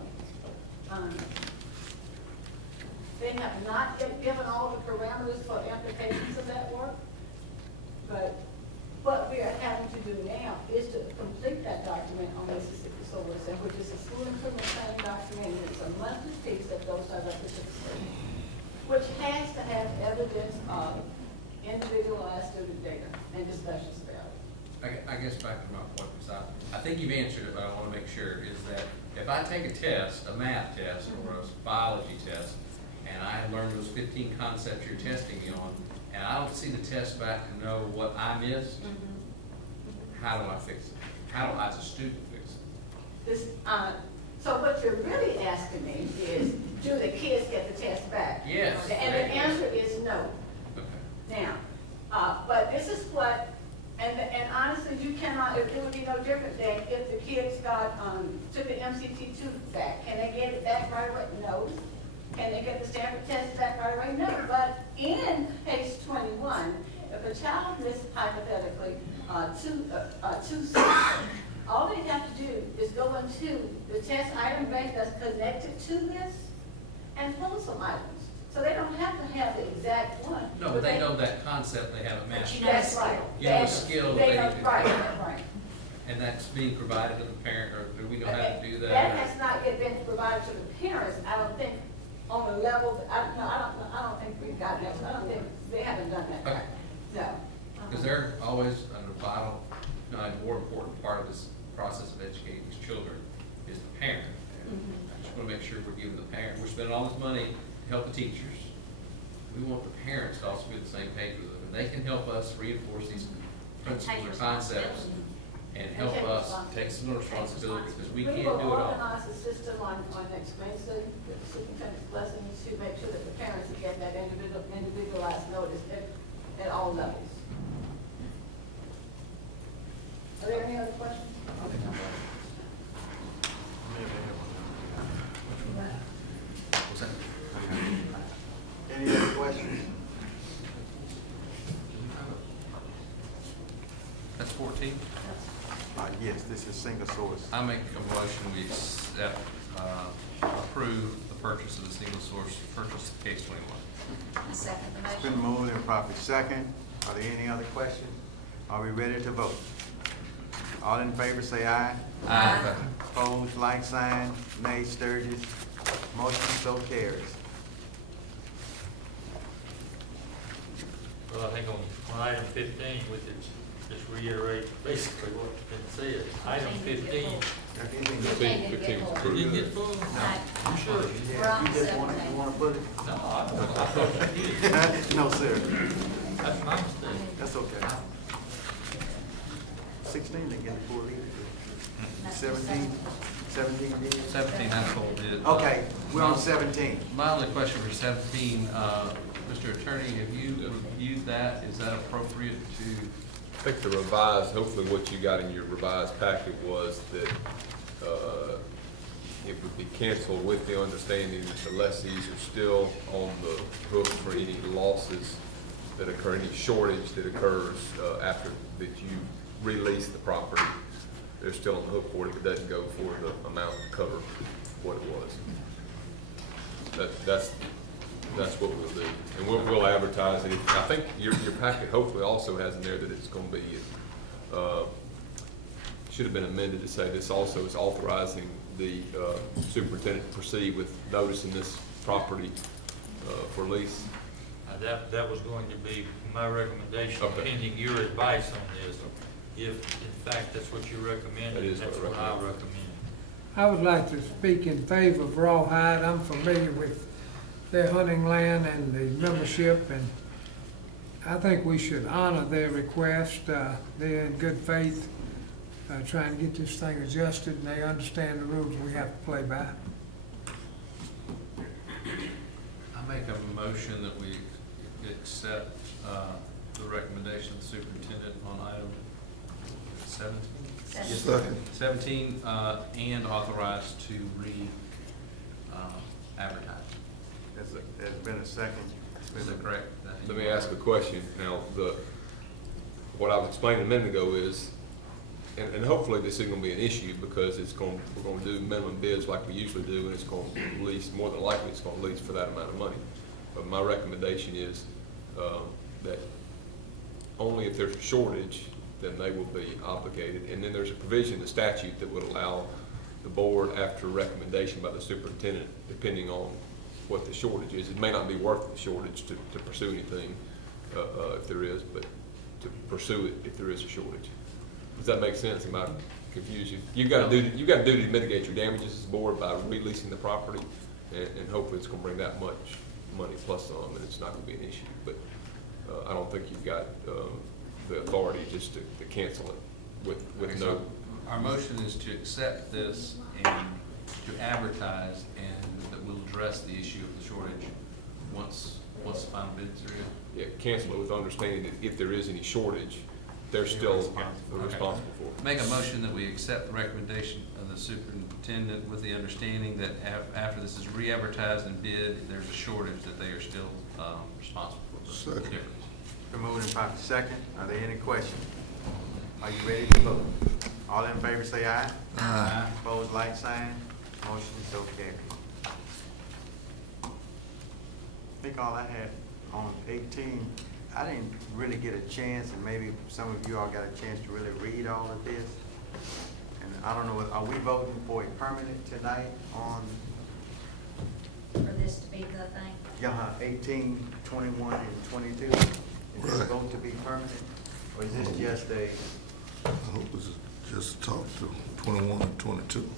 they have not yet given all the parameters for implications of that work, but what we are having to do now is to complete that document on Mississippi Soars, which is a school improvement plan document, and it's a monthly piece that goes directly to the state, which has to have evidence of individualized student data and discussions about it. I guess back to my point, because I think you've answered it, but I want to make sure, is that if I take a test, a math test or a biology test, and I learned those 15 concepts you're testing me on, and I don't see the test back to know what I missed, how do I fix it? How do I, as a student, fix it? So what you're really asking me is, do the kids get the test back? Yes. And the answer is no. Okay. Now, but this is what, and honestly, you cannot, it would be no different than if the kids got, took the MCT2 back. Can they get it back right away? No. Can they get the Stanford test back right away? No. But in case 21, if a child missed hypothetically two sections, all they have to do is go into the test item bank that's connected to this and pull some items. So they don't have to have the exact one. No, but they know that concept, they haven't mastered. That's right. You know, a skill that they need to. Right, right. And that's being provided to the parent, or do we know how to do that? That has not yet been provided to the parents, I don't think, on the level, I don't think we've gotten that, I don't think, they haven't done that. Okay. No. Because they're always a vital, more important part of this process of educating these children is the parent. I just want to make sure we're giving the parent, we're spending all this money to help the teachers. We want the parents to also be on the same page with them, and they can help us reinforce these principles or concepts and help us take some responsibility, because we can't do it We will all. organize a system on next Wednesday, with the superintendent's blessing, to make sure that the parents get that individualized notice at all levels. Are there any other questions? What's that? Any other questions? That's 14. Yes, this is single source. I make a motion, we accept, approve the purchase of the single source purchase case 21. I second the It's motion. been moved and properly second. Are there any other questions? Are we ready to vote? All in favor say aye. Aye. Opposed, like sign. Nay, Sturgis. Motion so carries. Well, I think on item 15, we could just reiterate basically what's been said. Item 15. You didn't get full? No. You sure? Yeah, you just wanna put it? No, I No, sir. That's my mistake. That's okay. 16 didn't get full either. 17 did? 17, I told it. Okay, we're on 17. My only question for 17, Mr. Attorney, have you reviewed that? Is that appropriate to? I think the revised, hopefully what you got in your revised packet was that it would be canceled with the understanding that the lessees are still on the hook for any losses that occur, any shortage that occurs after that you release the property. They're still on the hook for it if it doesn't go for the amount to cover what it was. That's what we'll do. And we'll advertise it. I think your packet hopefully also has in there that it's going to be, should have been amended to say this also is authorizing the superintendent to proceed with noticing this property for lease. That was going to be my recommendation, Okay. pending your advice on this. If in fact that's what you recommend, That is what I that's what I recommend. recommend. I would like to speak in favor of Rawhide. I'm familiar with their hunting land and the membership, and I think we should honor their request. They're in good faith, trying to get this thing adjusted, and they understand the rules we have to play by. I make a motion that we accept the recommendation of the superintendent on item 17? Second. 17, and authorize to advertise. There's been a second. Is that correct? Let me ask a question. Now, what I was explaining a minute ago is, and hopefully this isn't going to be an issue because we're going to do minimum bids like we usually do, and it's going to lease, more than likely it's going to lease for that amount of money. But my recommendation is that only if there's a shortage, then they will be obligated. And then there's a provision in the statute that would allow the board, after recommendation by the superintendent, depending on what the shortage is. It may not be worth the shortage to pursue anything if there is, but to pursue it if there is a shortage. Does that make sense? Am I confused you? You've got to do to mitigate your damages as a board by releasing the property, and hopefully it's going to bring that much money plus some, and it's not going to be an issue. But I don't think you've got the authority just to cancel it with no. So our motion is to accept this and to advertise, and that we'll address the issue of the shortage once the final bids are in. Yeah, cancel it with understanding that if there is any shortage, they're still responsible for it. Make a motion that we accept the recommendation of the superintendent with the understanding that after this is re-advertised and bid, if there's a shortage, that they are still responsible for the Second. difference. Been moved and properly second. Are there any questions? Are you ready to vote? All in favor say aye. Aye. Opposed, like sign. Motion so carried. I think all I had on 18, I didn't really get a chance, and maybe some of you all got a chance to really read all of this. And I don't know, are we voting for a permanent tonight on, For this to be the thing. 18, 21, and 22? Is this Right. vote to be permanent, or is this just a, I hope this is just talk to 21 and 22.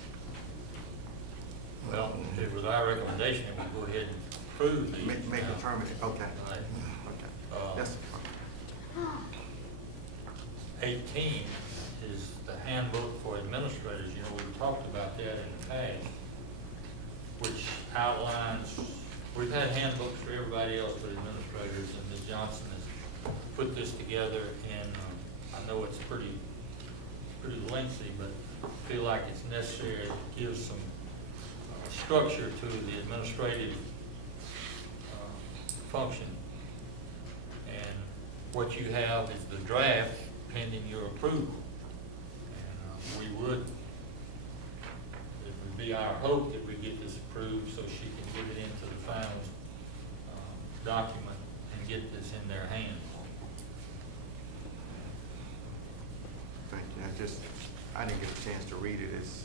Well, if it was our recommendation, we go ahead and approve these. make it permanent? Okay. Right. Okay. That's 18 is the handbook for administrators. You know, we've talked about that in the past, which outlines, we've had handbooks for everybody else but administrators, and Ms. Johnson has put this together, and I know it's pretty lengthy, but I feel like it's necessary to give some structure to the administrative function. And what you have is the draft pending your approval. And we would, it would be our hope that we get this approved so she can give it into the final document and get this in their hands. Thank you. I didn't get a chance to read it as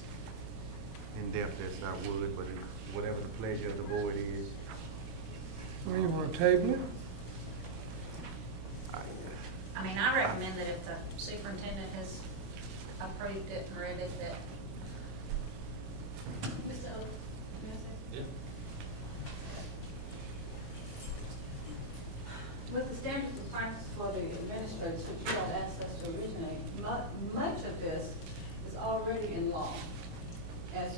in-depth as I would, but whatever the pleasure of the board is. Well, you want to table it? I mean, I recommend that if the superintendent has approved it and read it, that. Mr. O, may I say? Yeah. With the standards of practice for the administrators, which you all asked us to originate, much of this is already in law, as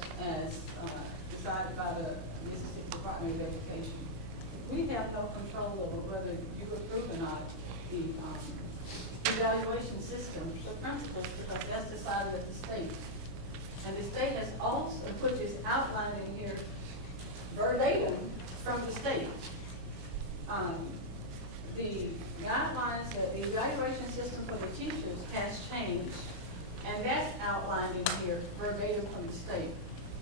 decided by the Mississippi Department of Education. We have no control over whether you approve or not the evaluation system for principals, because that's decided at the state. And the state has also, which is outlined in here verbatim from the state. The guidelines, the evaluation system for the teachers has changed, and that's outlined in here verbatim from the state.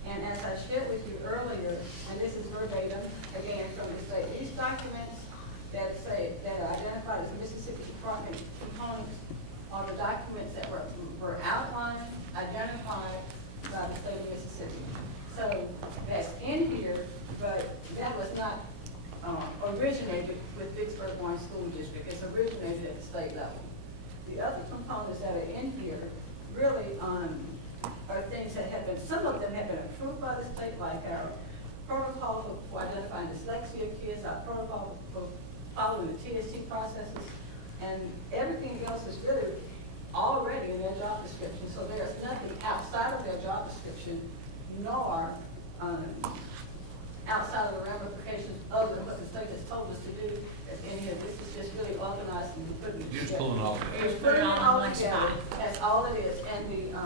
And as I shared with you earlier, and this is verbatim, again, from the state, these documents that are identified as Mississippi Department components are the documents that were outlined, identified by the state of Mississippi. So that's in here, but that was not originated with Vicksburg-Warren School District. It's originated at the state level. The other components that are in here really are things that have been, some of them have been approved by the state, like our protocol for identifying dyslexia kids, our protocol for following the TST processes, and everything else is really already in their job description. So there's nothing outside of their job description, nor outside of the ramifications of what the state has told us to do. In here, this is just really organized and putting it together. You're just pulling it all together. You're putting it all together. That's all it is. And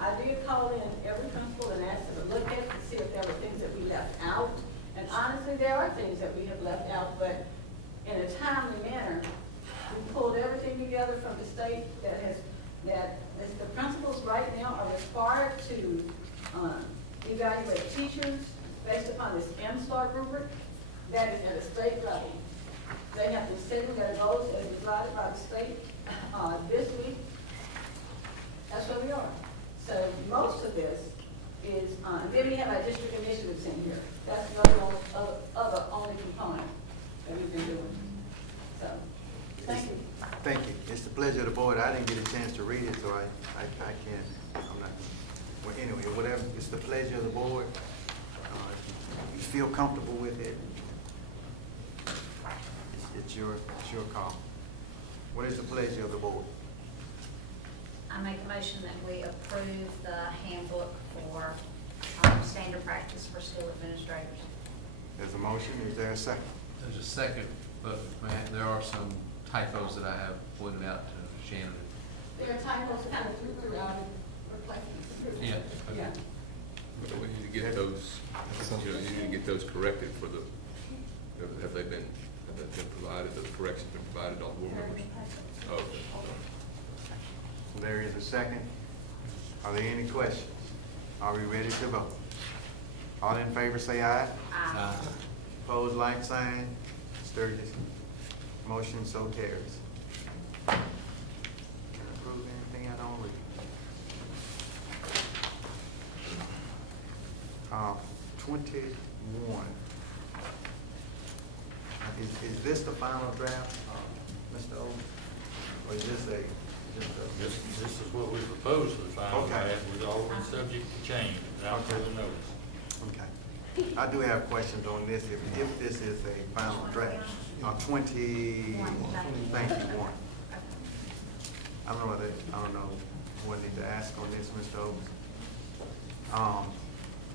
I did call in every principal and asked them to look at it and see if there were things that we left out. And honestly, there are things that we have left out, but in a timely manner, we pulled everything together from the state that the principals right now are required to evaluate teachers based upon this MSTAR rubric that is at a state level. They have been setting their goals as decided by the state this week. That's where we are. So most of this is, then we have our district initiatives in here. That's another other only component that we've been doing. So, thank you. Thank you. It's the pleasure of the board. I didn't get a chance to read it, so I can't, I'm not, well, anyway, whatever, it's the pleasure of the board. If you feel comfortable with it, it's your call. What is the pleasure of the board? I make a motion that we approve the handbook for standard practice for school administrators. There's a motion, is there a second? There's a second, but man, there are some typos that I have pointed out to Shannon. There are typos kind of throughout it, replacements. Yeah. Yeah. But we need to get those, you need to get those corrected for the, have they been provided, those corrections been provided on board members? Okay. There is a second. Are there any questions? Are we ready to vote? All in favor say aye. Aye. Opposed, like sign. Sturgis. Motion so carries. Can I approve anything I don't read? 21. Is this the final draft, Mr. Owen? Or is this This is what we proposed for the final Okay. draft, was always subject to change, without Okay. further notice. Okay. I do have questions on this, if this is a final draft. 20, thank you, Warren. I don't know what I need to ask on this, Mr. Owens.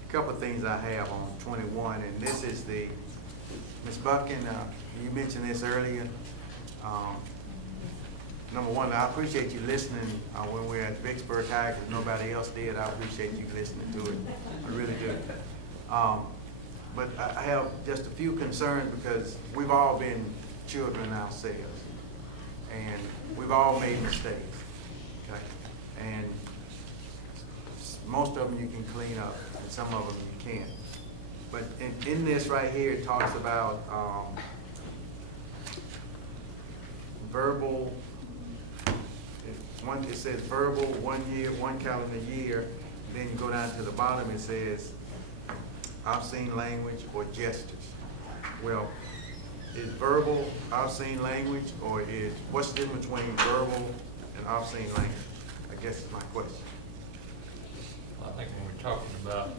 Couple of things I have on 21, and this is the, Ms. Buckin, you mentioned this earlier. Number one, I appreciate you listening when we were at Vicksburg High, because nobody else did. I appreciate you listening to it. I really do. But I have just a few concerns because we've all been children ourselves, and we've all made mistakes. Okay? And most of them you can clean up, and some of them you can't. But in this right here, it talks about verbal. It says verbal 1 year, 1 calendar year. Then you go down to the bottom, it says obscene language or gestures. Well, is verbal obscene language, or what's the difference between verbal and obscene language? I guess is my question. I think when we're talking about,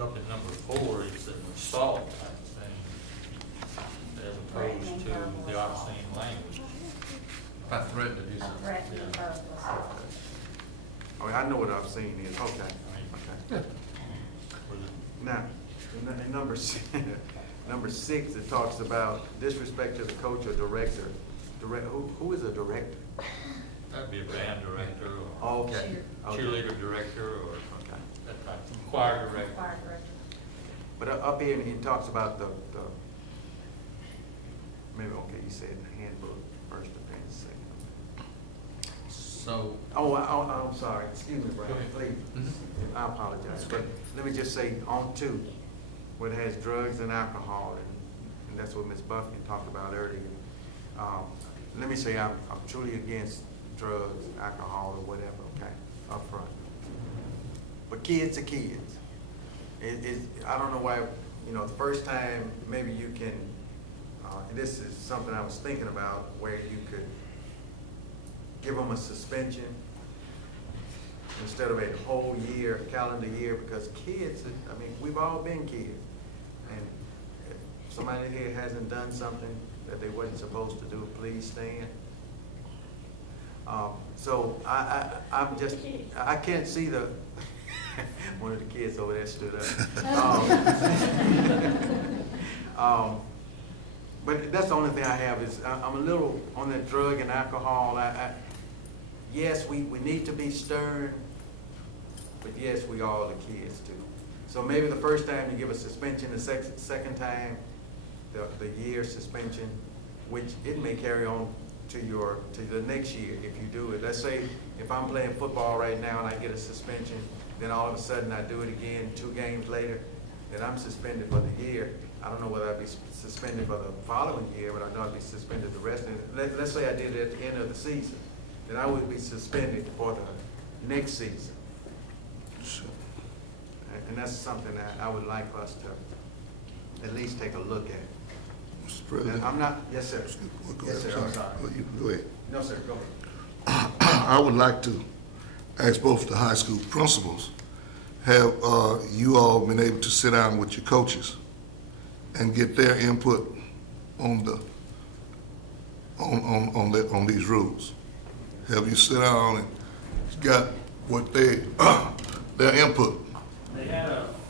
up in number 4, it's an assault type thing, as opposed to the obscene language. If I threaten to do something. Oh, I know what obscene is. Okay. Okay. Now, in number number 6, it talks about disrespect to the coach or director. Who is a director? That'd be a band director or Okay. cheerleader director or that type, choir director. But up here, it talks about the maybe, okay, you said handbook, first offense, second. So. Oh, I'm sorry, excuse me, Brian, please. I apologize, but let me just say, on 2, where it has drugs and alcohol, and that's what Ms. Buffkin talked about earlier. Let me say, I'm truly against drugs, alcohol, or whatever, okay, up front. But kids are kids. I don't know why, the first time, maybe you can, and this is something I was thinking about, where you could give them a suspension instead of a whole year, calendar year, because kids, we've all been kids. And if somebody here hasn't done something that they wasn't supposed to do, please stand. So I can't see the, one of the kids over there stood up. But that's the only thing I have is I'm a little on the drug and alcohol. Yes, we need to be stern, but yes, we all are the kids too. So maybe the first time you give a suspension, the second time, the year suspension, which it may carry on to the next year if you do it. Let's say if I'm playing football right now and I get a suspension, then all of a sudden I do it again 2 games later, then I'm suspended for the year. I don't know whether I'd be suspended for the following year, but I know I'd be suspended the rest of it. Let's say I did it at the end of the season, then I would be suspended for the next season. And that's something that I would like us to at least take a look at. Mr. President? I'm not, yes, sir. Yes, sir, I'm sorry. Go ahead. No, sir, go ahead. I would like to ask both the high school principals, have you all been able to sit down with your coaches and get their input on these rules? Have you sit down and got what their input? They had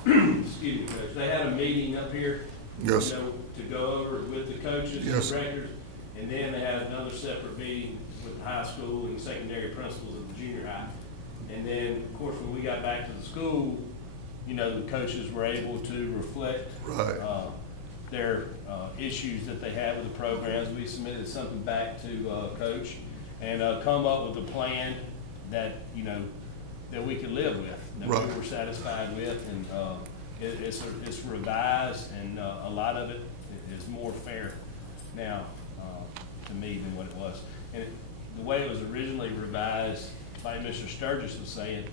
excuse me, Coach, they had a meeting up here. Yes. You know, to go over with the coaches and Yes. directors, and then they had another separate meeting with the high school and secondary principals of the junior high. And then, of course, when we got back to the school, you know, the coaches were able to reflect Right. their issues that they had with the programs. We submitted something back to Coach and come up with a plan that, you know, that we could live with, that Right. we were satisfied with, and it's revised, and a lot of it is more fair now to me than what it was. And the way it was originally revised, like Mr. Sturgis was saying,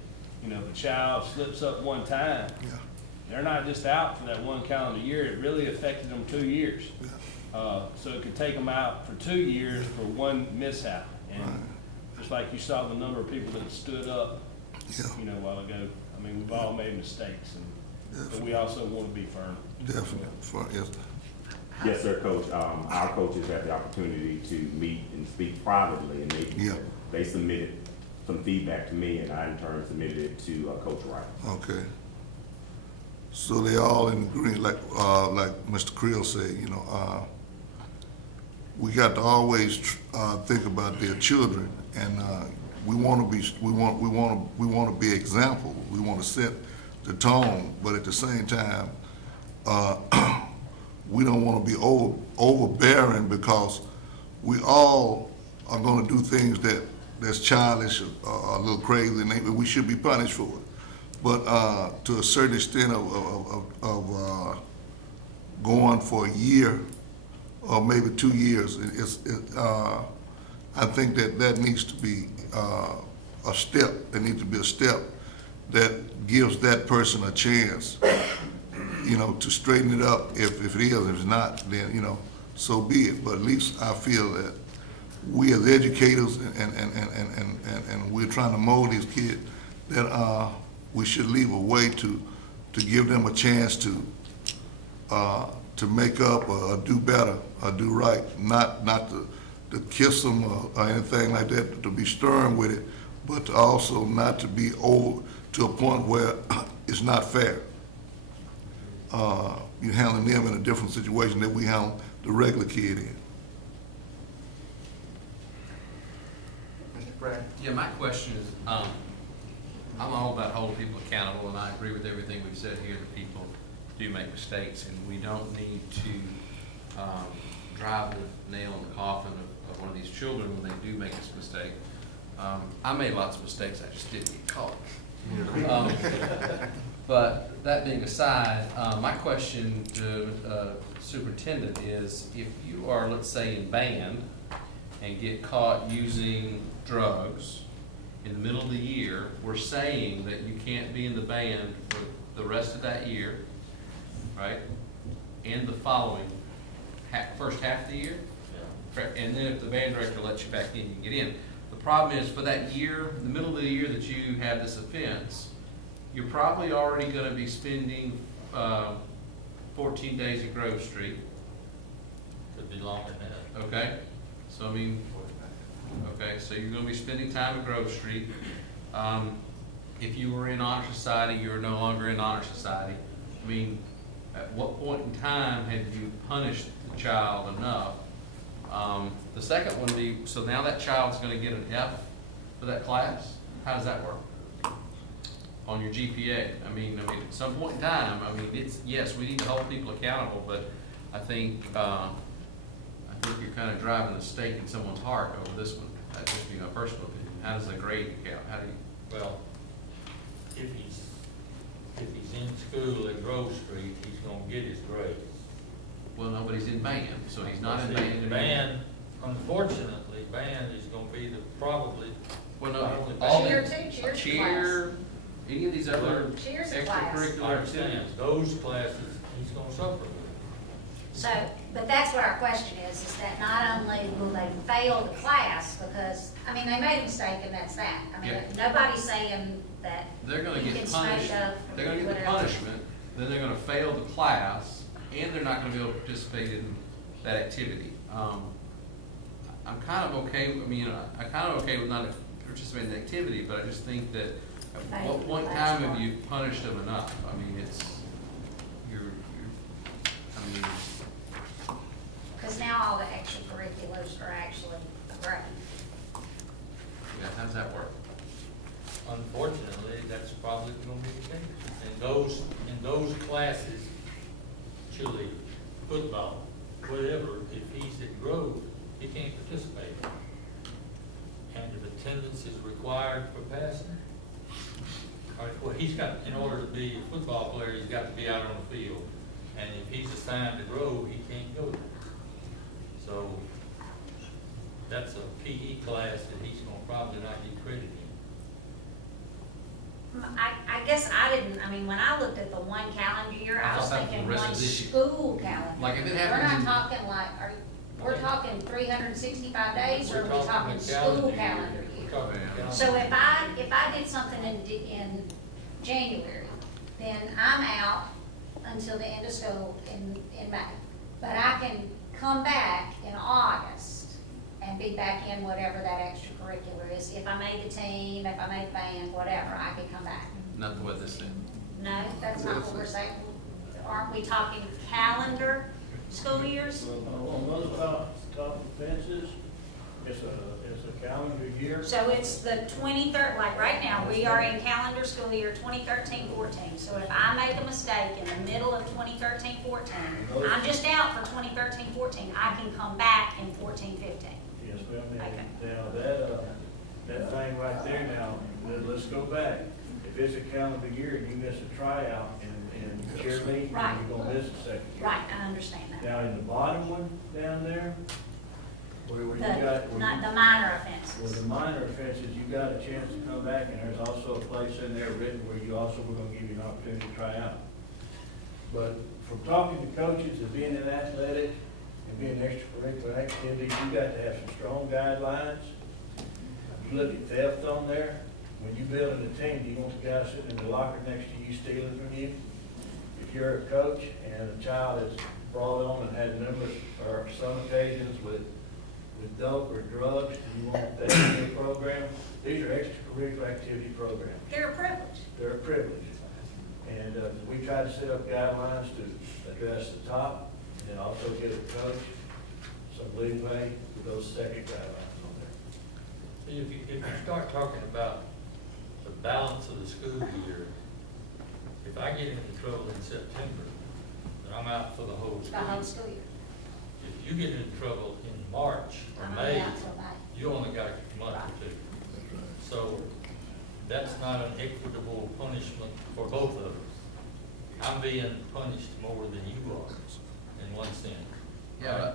you know, if a child slips up one time, Yeah. they're not just out for that one calendar year. It really affected them 2 years. Yeah. So it could take them out for 2 years for one mishap. And Right. just like you saw the number of people that stood up, Yeah. you know, a while ago. I mean, we've all made mistakes, but we also want to be firm. Definitely. Yes. Yes, sir, Coach. Our coaches had the opportunity to meet and speak privately, and they submitted some feedback to me, and I in turn submitted it to Coach Wright. Okay. So they all in agreement, like Mr. Creel said, you know, we got to always think about their children, and we want to be example. We want to set the tone, but at the same time, we don't want to be overbearing, because we all are going to do things that's childish, a little crazy, and we should be punished for it. But to a certain extent of going for a year or maybe 2 years, I think that needs to be a step. There needs to be a step that gives that person a chance, you know, to straighten it up. If it is, if it's not, then, you know, so be it. But at least I feel that we as educators and we're trying to mold these kids, that we should leave a way to give them a chance to make up or do better or do right, not to kiss them or anything like that, to be stern with it, but to also not to be old to a point where it's not fair. You're handling them in a different situation than we handle the regular kid in. Mr. Pratt? Yeah, my question is, I'm all about holding people accountable, and I agree with everything we've said here, that people do make mistakes, and we don't need to drive the nail in the coffin of one of these children when they do make this mistake. I made lots of mistakes, I just didn't get caught. But that being aside, my question to superintendent is, if you are, let's say, in band and get caught using drugs in the middle of the year, we're saying that you can't be in the band for the rest of that year, right? And the following first half of the year. And then if the band director lets you back in, you can get in. The problem is, for that year, the middle of the year that you have this offense, you're probably already going to be spending 14 days at Grove Street. Could be longer than that. Okay, so I mean, okay, so you're going to be spending time at Grove Street. If you were in Honor Society, you're no longer in Honor Society. I mean, at what point in time have you punished the child enough? The second one would be, so now that child's going to get an F for that class. How does that work on your GPA? I mean, at some point in time, I mean, it's, yes, we need to hold people accountable, but I think you're kind of driving a stake in someone's heart over this one. That's just my personal opinion. How does the grade count? How do you? Well, if he's in school at Grove Street, he's gonna get his grade. Well, nobody's in band, so he's not in band anymore. Band, unfortunately, band is gonna be probably. Well, no, all Cheer too, cheer's a cheer, class. any of these other Cheer's a class. extracurricular I understand, activities. those classes, he's gonna suffer with. So, but that's what our question is that not only will they fail the class because, I mean, they made a mistake and that's that. I mean, Yeah. nobody's saying that They're gonna you get can punished, smash up they're gonna get the whatever. punishment, then they're gonna fail the class, and they're not gonna be able to participate in that activity. I'm kind of okay, I'm kind of okay with not participating in the activity, but I just think that at what point in time have you punished them enough? I mean, Because now all the extracurriculars are actually a grade. Yeah, how does that work? Unfortunately, that's probably gonna be the case. In those classes, cheerleading, football, whatever, if he's at Grove, he can't participate. And if attendance is required for passing, well, he's got, in order to be a football player, he's got to be out on the field. And if he's assigned to Grove, he can't go there. So that's a PE class that he's gonna probably not get credit in. I guess I mean, when I looked at the one calendar year, I was thought that was thinking the rest one of this year. school calendar. Like if it We're happens not in- talking like, we're talking 365 days, or are we talking a school year. calendar We're year? talking a calendar So year. if I did something in January, then I'm out until the end of school in May. But I can come back in August and be back in whatever that extracurricular is. If I made the team, if I made the band, whatever, I could come back. Not what this thing. No, that's not what we're saying. Aren't we talking calendar school years? On those top offenses, it's a calendar year. So it's the 23rd, like right now, we are in calendar school year 2013-14. So if I make a mistake in the middle of 2013-14, I'm just out for 2013-14, I can come back in 14-15. Yes, ma'am. Okay. Now, that thing right there now, let's go back. If it's a calendar year and you miss a tryout in cheerleading, Right. you're gonna miss a second year. Right, I understand that. Now, in the bottom one down there, where you The, got. not the minor Well, offenses. the minor offenses, you got a chance to come back, and there's also a place in there written where you also were gonna give you an opportunity to try out. But from talking to coaches and being in athletic and being extracurricular activities, you got to have some strong guidelines. You look at theft on there. When you building a team, do you want the guy sitting in the locker next to you stealing from you? If you're a coach and a child is brought on and had numerous, or some occasions with dope or drugs, do you want that in your program? These are extracurricular activity programs. They're a privilege. They're a privilege. And we try to set up guidelines to address the top, and then also give the coach some leeway with those second guidelines on there. If you start talking about the balance of the school year, if I get into trouble in September, then I'm out for the whole The school whole year. school year. If you get in trouble in March or I'm May, out till May. you only got a month or two. So that's not an equitable punishment for both of us. I'm being punished more than you are, in one sense. Yeah,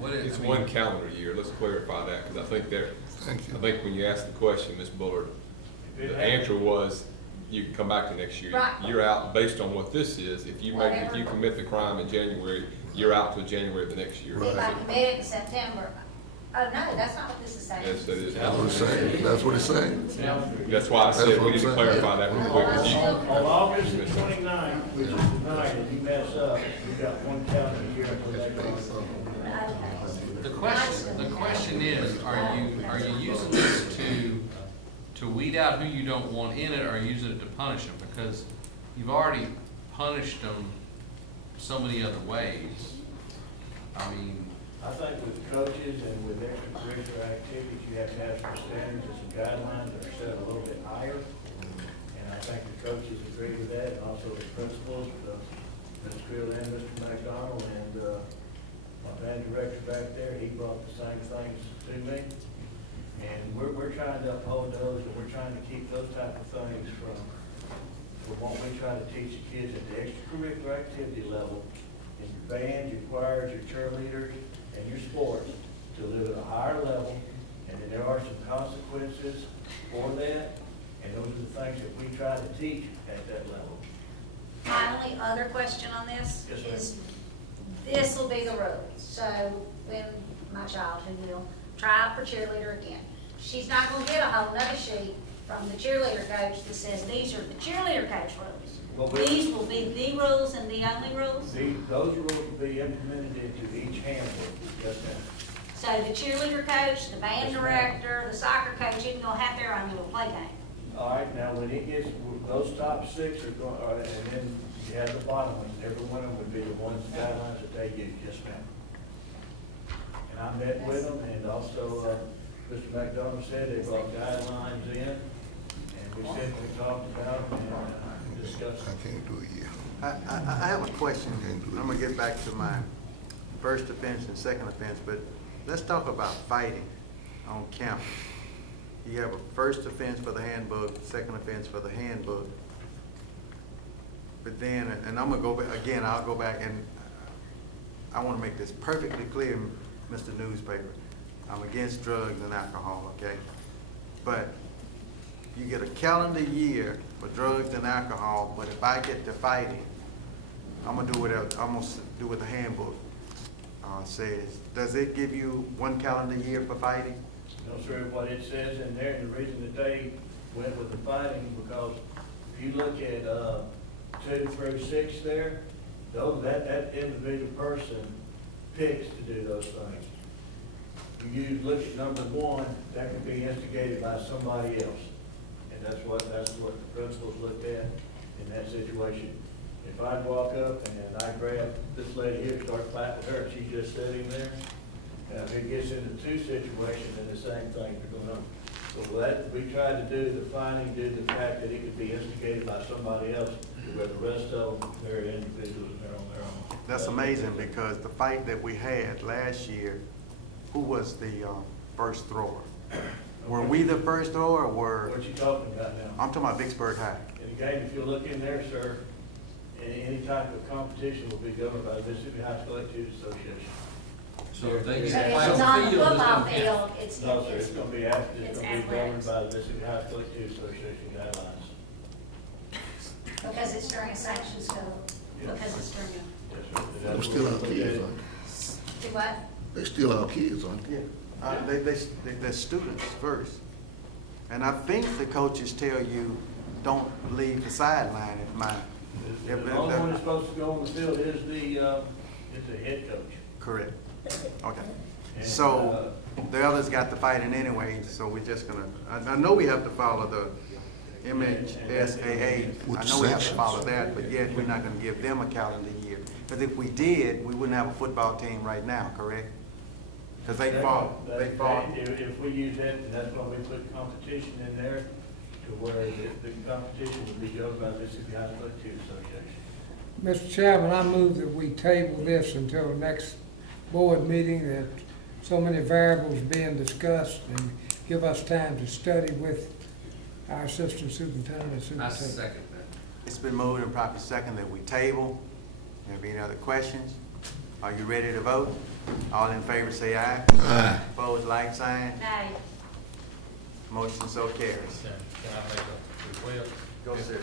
what is? It's one calendar year, let's clarify that, because I think there, Thank you. I think when you asked the question, Ms. Bullard, the answer was, you can come back to next year. Right. You're out based on what this is, if you Whatever. commit the crime in January, you're out till January of the next year. If I commit it in September, oh, no, that's not what this is saying. Yes, that is. That's what it's saying. That's what it's saying. That's why I That's said what we I'm need to saying. clarify that real quick. 'Cause you- On August the 29th, which is tonight, if you mess up, you got one calendar year until that goes. The question is, are you using this to weed out who you don't want in it, or are you using it to punish them? Because you've already punished them so many other ways. I mean, I think with coaches and with extracurricular activities, you have to have some standards and some guidelines that are set a little bit higher. And I think the coaches agree with that, and also the principals, Ms. Creel and Mr. McDonald, and my band director back there, he brought the same things to me. And we're trying to uphold those, and we're trying to keep those type of things from what we try to teach the kids at the extracurricular activity level, in your band, your choirs, your cheerleaders, and your sports, to live at a higher level. And then there are some consequences for that, and those are the things that we try to teach at that level. My only other question on this Yes, ma'am. is, this will be the rules. So when my child, who will try out for cheerleader again, she's not gonna get a whole nother sheet from the cheerleader coach that says, these are the cheerleader coach Well, rules. These will be the rules and the only rules. Those rules will be implemented into each handbook. Yes, ma'am. So the cheerleader coach, the band director, the soccer coach isn't gonna have their own little play game. All right, now when it gets, those top six are going, and then You have the bottom ones, and every one of them would be the ones, guidelines that they use, yes, ma'am. And I met with them, and also, Mr. McDonald said they brought guidelines in, and we simply talked about them and discussed them. I can't do it yet. I have a question. I'm gonna get back to my first offense and second offense, but let's talk about fighting on campus. You have a first offense for the handbook, second offense for the handbook. But then, and I'm gonna go back, again, I'll go back and I wanna make this perfectly clear, Mr. Newspaper. I'm against drugs and alcohol, okay? But you get a calendar year for drugs and alcohol, but if I get to fighting, I'm gonna do whatever, I'm gonna do what the handbook says. Does it give you one calendar year for fighting? No, sir, what it says in there, and the reason that they went with the fighting, because if you look at 2 through 6 there, that individual person picks to do those things. You look at number 1, that can be instigated by somebody else. And that's what the principals looked at in that situation. If I'd walk up and I grab this lady here, start fighting with her, she's just sitting there, if it gets into 2 situations, then the same thing is going on. So that, we tried to do the fighting due to the fact that it could be instigated by somebody else, where the rest of them, they're individuals and they're on their own. That's amazing, because the fight that we had last year, who was the first thrower? Were we the first thrower, or were? What you talking about now? I'm talking about Vicksburg High. And again, if you look in there, sir, any type of competition will be governed by the Mississippi High School Activities Association. So if they So get if fight it's on on the the field, football it's field, it's. No, sir, it's gonna be after, It's it's gonna be governed athletics. by the Mississippi High School Activities Association guidelines. Because it's during a sanctioned school, because it's during a. Yes, sir. And They're that's still what our we look kids, at. aren't they? Do what? They still our kids, aren't they? Yeah, they're students first. And I think the coaches tell you, don't leave the sideline if my. The only one that's supposed to go on the field is the head coach. Correct. Okay. And, So, the others got the fighting anyway, so we're just gonna, I know we have to follow the MHSAA. I know we have to follow that, but yet we're not gonna give them a calendar year. Because if we did, we wouldn't have a football team right now, correct? Because they fought. If we use that, then that's why we put competition in there, to where the competition would be governed by the Mississippi High School Activities Association. Mr. Chairman, I move that we table this until the next board meeting, that so many variables being discussed, and give us time to study with our assistant superintendent and I superintendent. second that. It's been moved and properly second that we table. Have any other questions? Are you ready to vote? All in favor say aye. Aye. Opposed, like sign. Nay. Motion so carries. Can I make a request? Go, sir.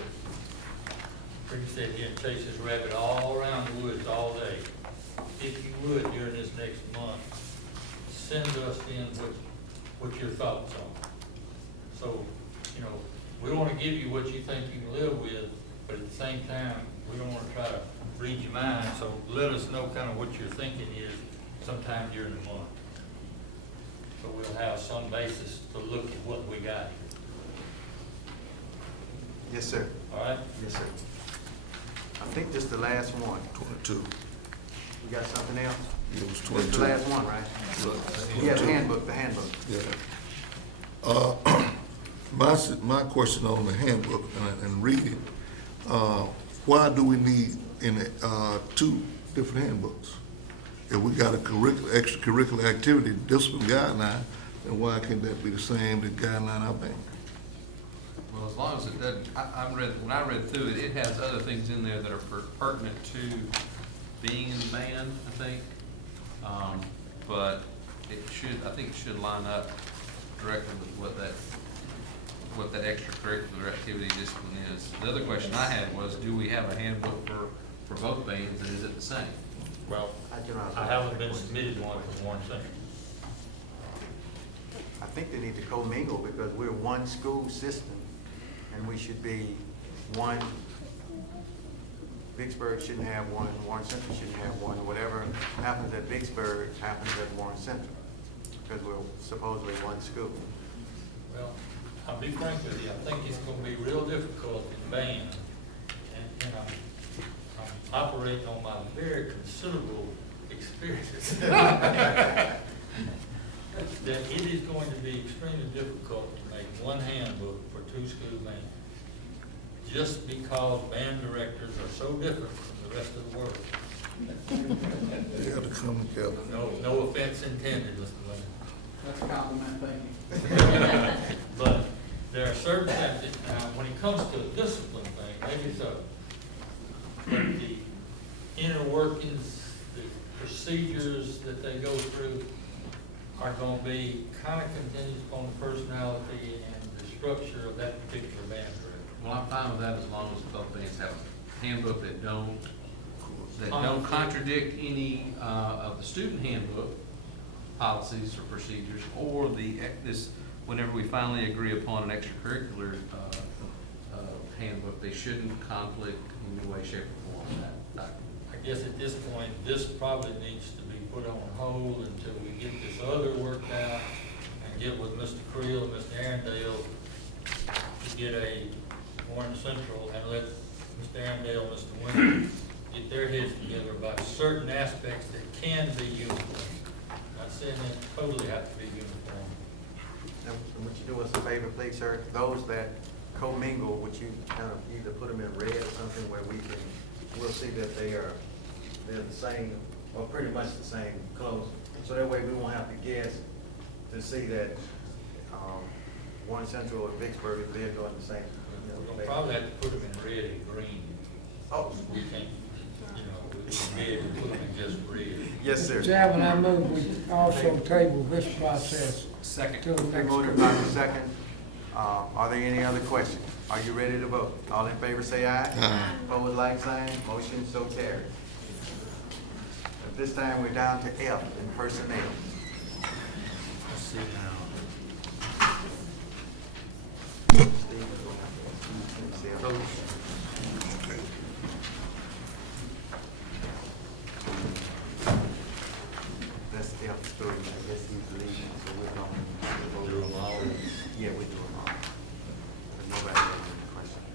Rick said here and chase this rabbit all around the woods all day. If you would, during this next month, send us in what your thoughts are. So, you know, we don't wanna give you what you think you can live with, but at the same time, we don't wanna try to read your mind, so let us know kind of what your thinking is sometime during the month. So we'll have some basis to look at what we got here. Yes, sir. All right? Yes, sir. I think this is the last one. 22. You got something else? It was This is 22. the last one, right? Yeah, the handbook, the handbook. Yeah. My question on the handbook and reading, why do we need two different handbooks? If we got a extracurricular activity discipline guideline, then why can't that be the same the guideline I think? Well, as long as it doesn't, when I read through it, it has other things in there that are pertinent to being in the band, I think. But I think it should line up directly with what that extracurricular activity discipline is. The other question I had was, do we have a handbook for both bands, and is it the same? Well, I haven't been submitted one for Warren Central. I think they need to commingle because we're one school system and we should be one. Vicksburg shouldn't have one, Warren Central shouldn't have one. Whatever happens at Vicksburg happens at Warren Central because we're supposedly one school. Well, I'll be frank with you, I think it's gonna be real difficult in band, and operating on my very considerable experience, that it is going to be extremely difficult to make one handbook for 2 school bands, just because band directors are so different from the rest of the world. They got to come together. No offense intended, Mr. Williams. That's a compliment, thank you. But there are certain things, that, when it comes to a discipline thing, maybe so. But the inner workings, the procedures that they go through are gonna be kind of contingent upon the personality and the structure of that particular band director. Well, I'm fine with that as long as both bands have a handbook that don't contradict any of the student handbook policies or procedures, or whenever we finally agree upon an extracurricular handbook, they shouldn't conflict in any way, shape, or form with that document. I guess at this point, this probably needs to be put on hold until we get this other worked out and get with Mr. Creel and Mr. Arundel to get a Warren Central, and let Mr. Arundel and Mr. Winter get their heads together about certain aspects that can be uniform. Not saying they totally have to be uniform. And would you do us a favor, please, sir? Those that commingle, would you kind of either put them in red or something where we'll see that they're the same, or pretty much the same clothes. So that way we won't have to guess to see that, Warren Central or Vicksburg, if they're doing the same. We're gonna probably have to put them in red and green. Oh. We can't, we can put them in just red. Yes, sir. Chairman, I move we also table this process. Second. Till the Been next. voted by the second. Are there any other questions? Are you ready to vote? All in favor say aye. Aye. Opposed, like sign. Motion so carried. At this time, we're down to F in personnel. Let's see now. That's F3. I guess he's leaving, so we're going to Do them all. Yeah, we do them all. But nobody has any questions.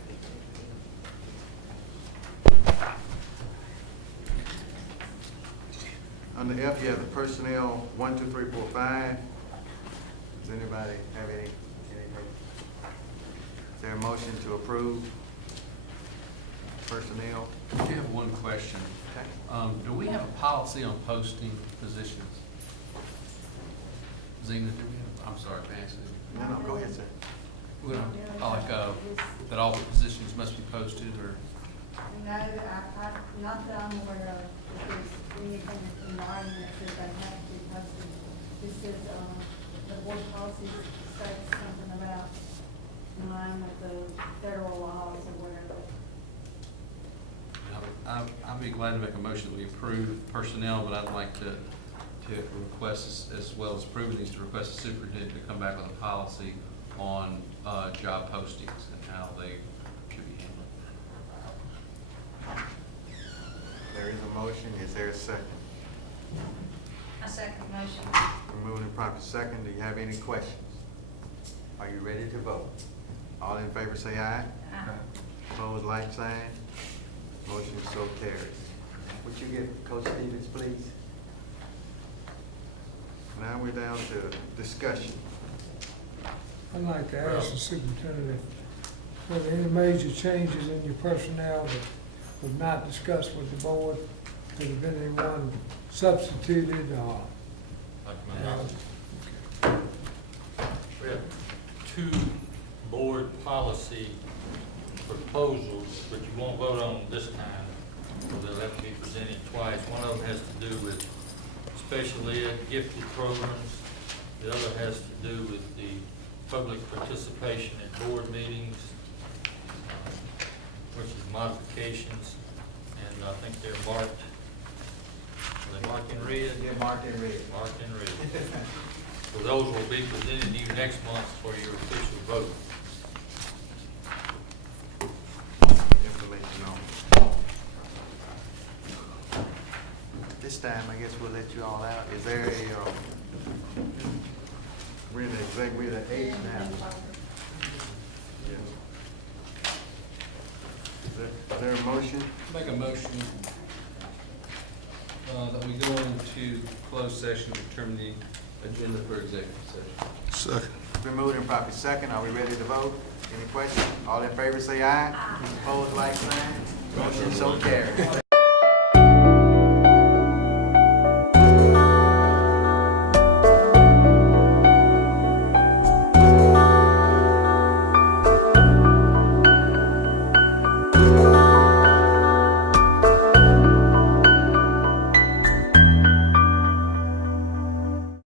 Under F, you have the personnel 1, 2, 3, 4, 5. Does anybody have anything? Is there a motion to approve personnel? I do have one question. Okay. Do we have a policy on posting positions? Zena, do we have, I'm sorry, Nancy. No, go ahead, sir. That all the positions must be posted, or? No, not that I'm aware of, if there's anything in writing that says they have to be posted. This is, the board policy states something about in line with the federal laws or whatever. I'd be glad to make a motion that we approve personnel, but I'd like to request, as well as approving these, to request the superintendent to come back with a policy on job postings and how they should be handled. There is a motion. Is there a second? I second the motion. We're moving to proper second. Do you have any questions? Are you ready to vote? All in favor say aye. Aye. Opposed, like sign. Motion so carries. Would you give Coach Stevens, please? Now we're down to discussion. I'd like to ask the superintendent if there are any major changes in your personnel that was not discussed with the board. Has there been anyone substituted or? Like my knowledge. We have 2 board policy proposals, but you won't vote on them this time, so they'll have to be presented twice. One of them has to do with special ed gifted programs. The other has to do with the public participation at board meetings, which is modifications, and I think they're marked. Are they marked in red? They're marked in red. Marked in red. So those will be presented to you next month for your official vote. Information on. This time, I guess we'll let you all out. Is there a, we're in the age now. Yeah. Is there- Is there a motion? Make a motion that we go into closed session to determine the agenda for executive session. Second. Been moved and properly second. Are we ready to vote? Any questions? All in favor say aye. Opposed, like sign. Motion so carried.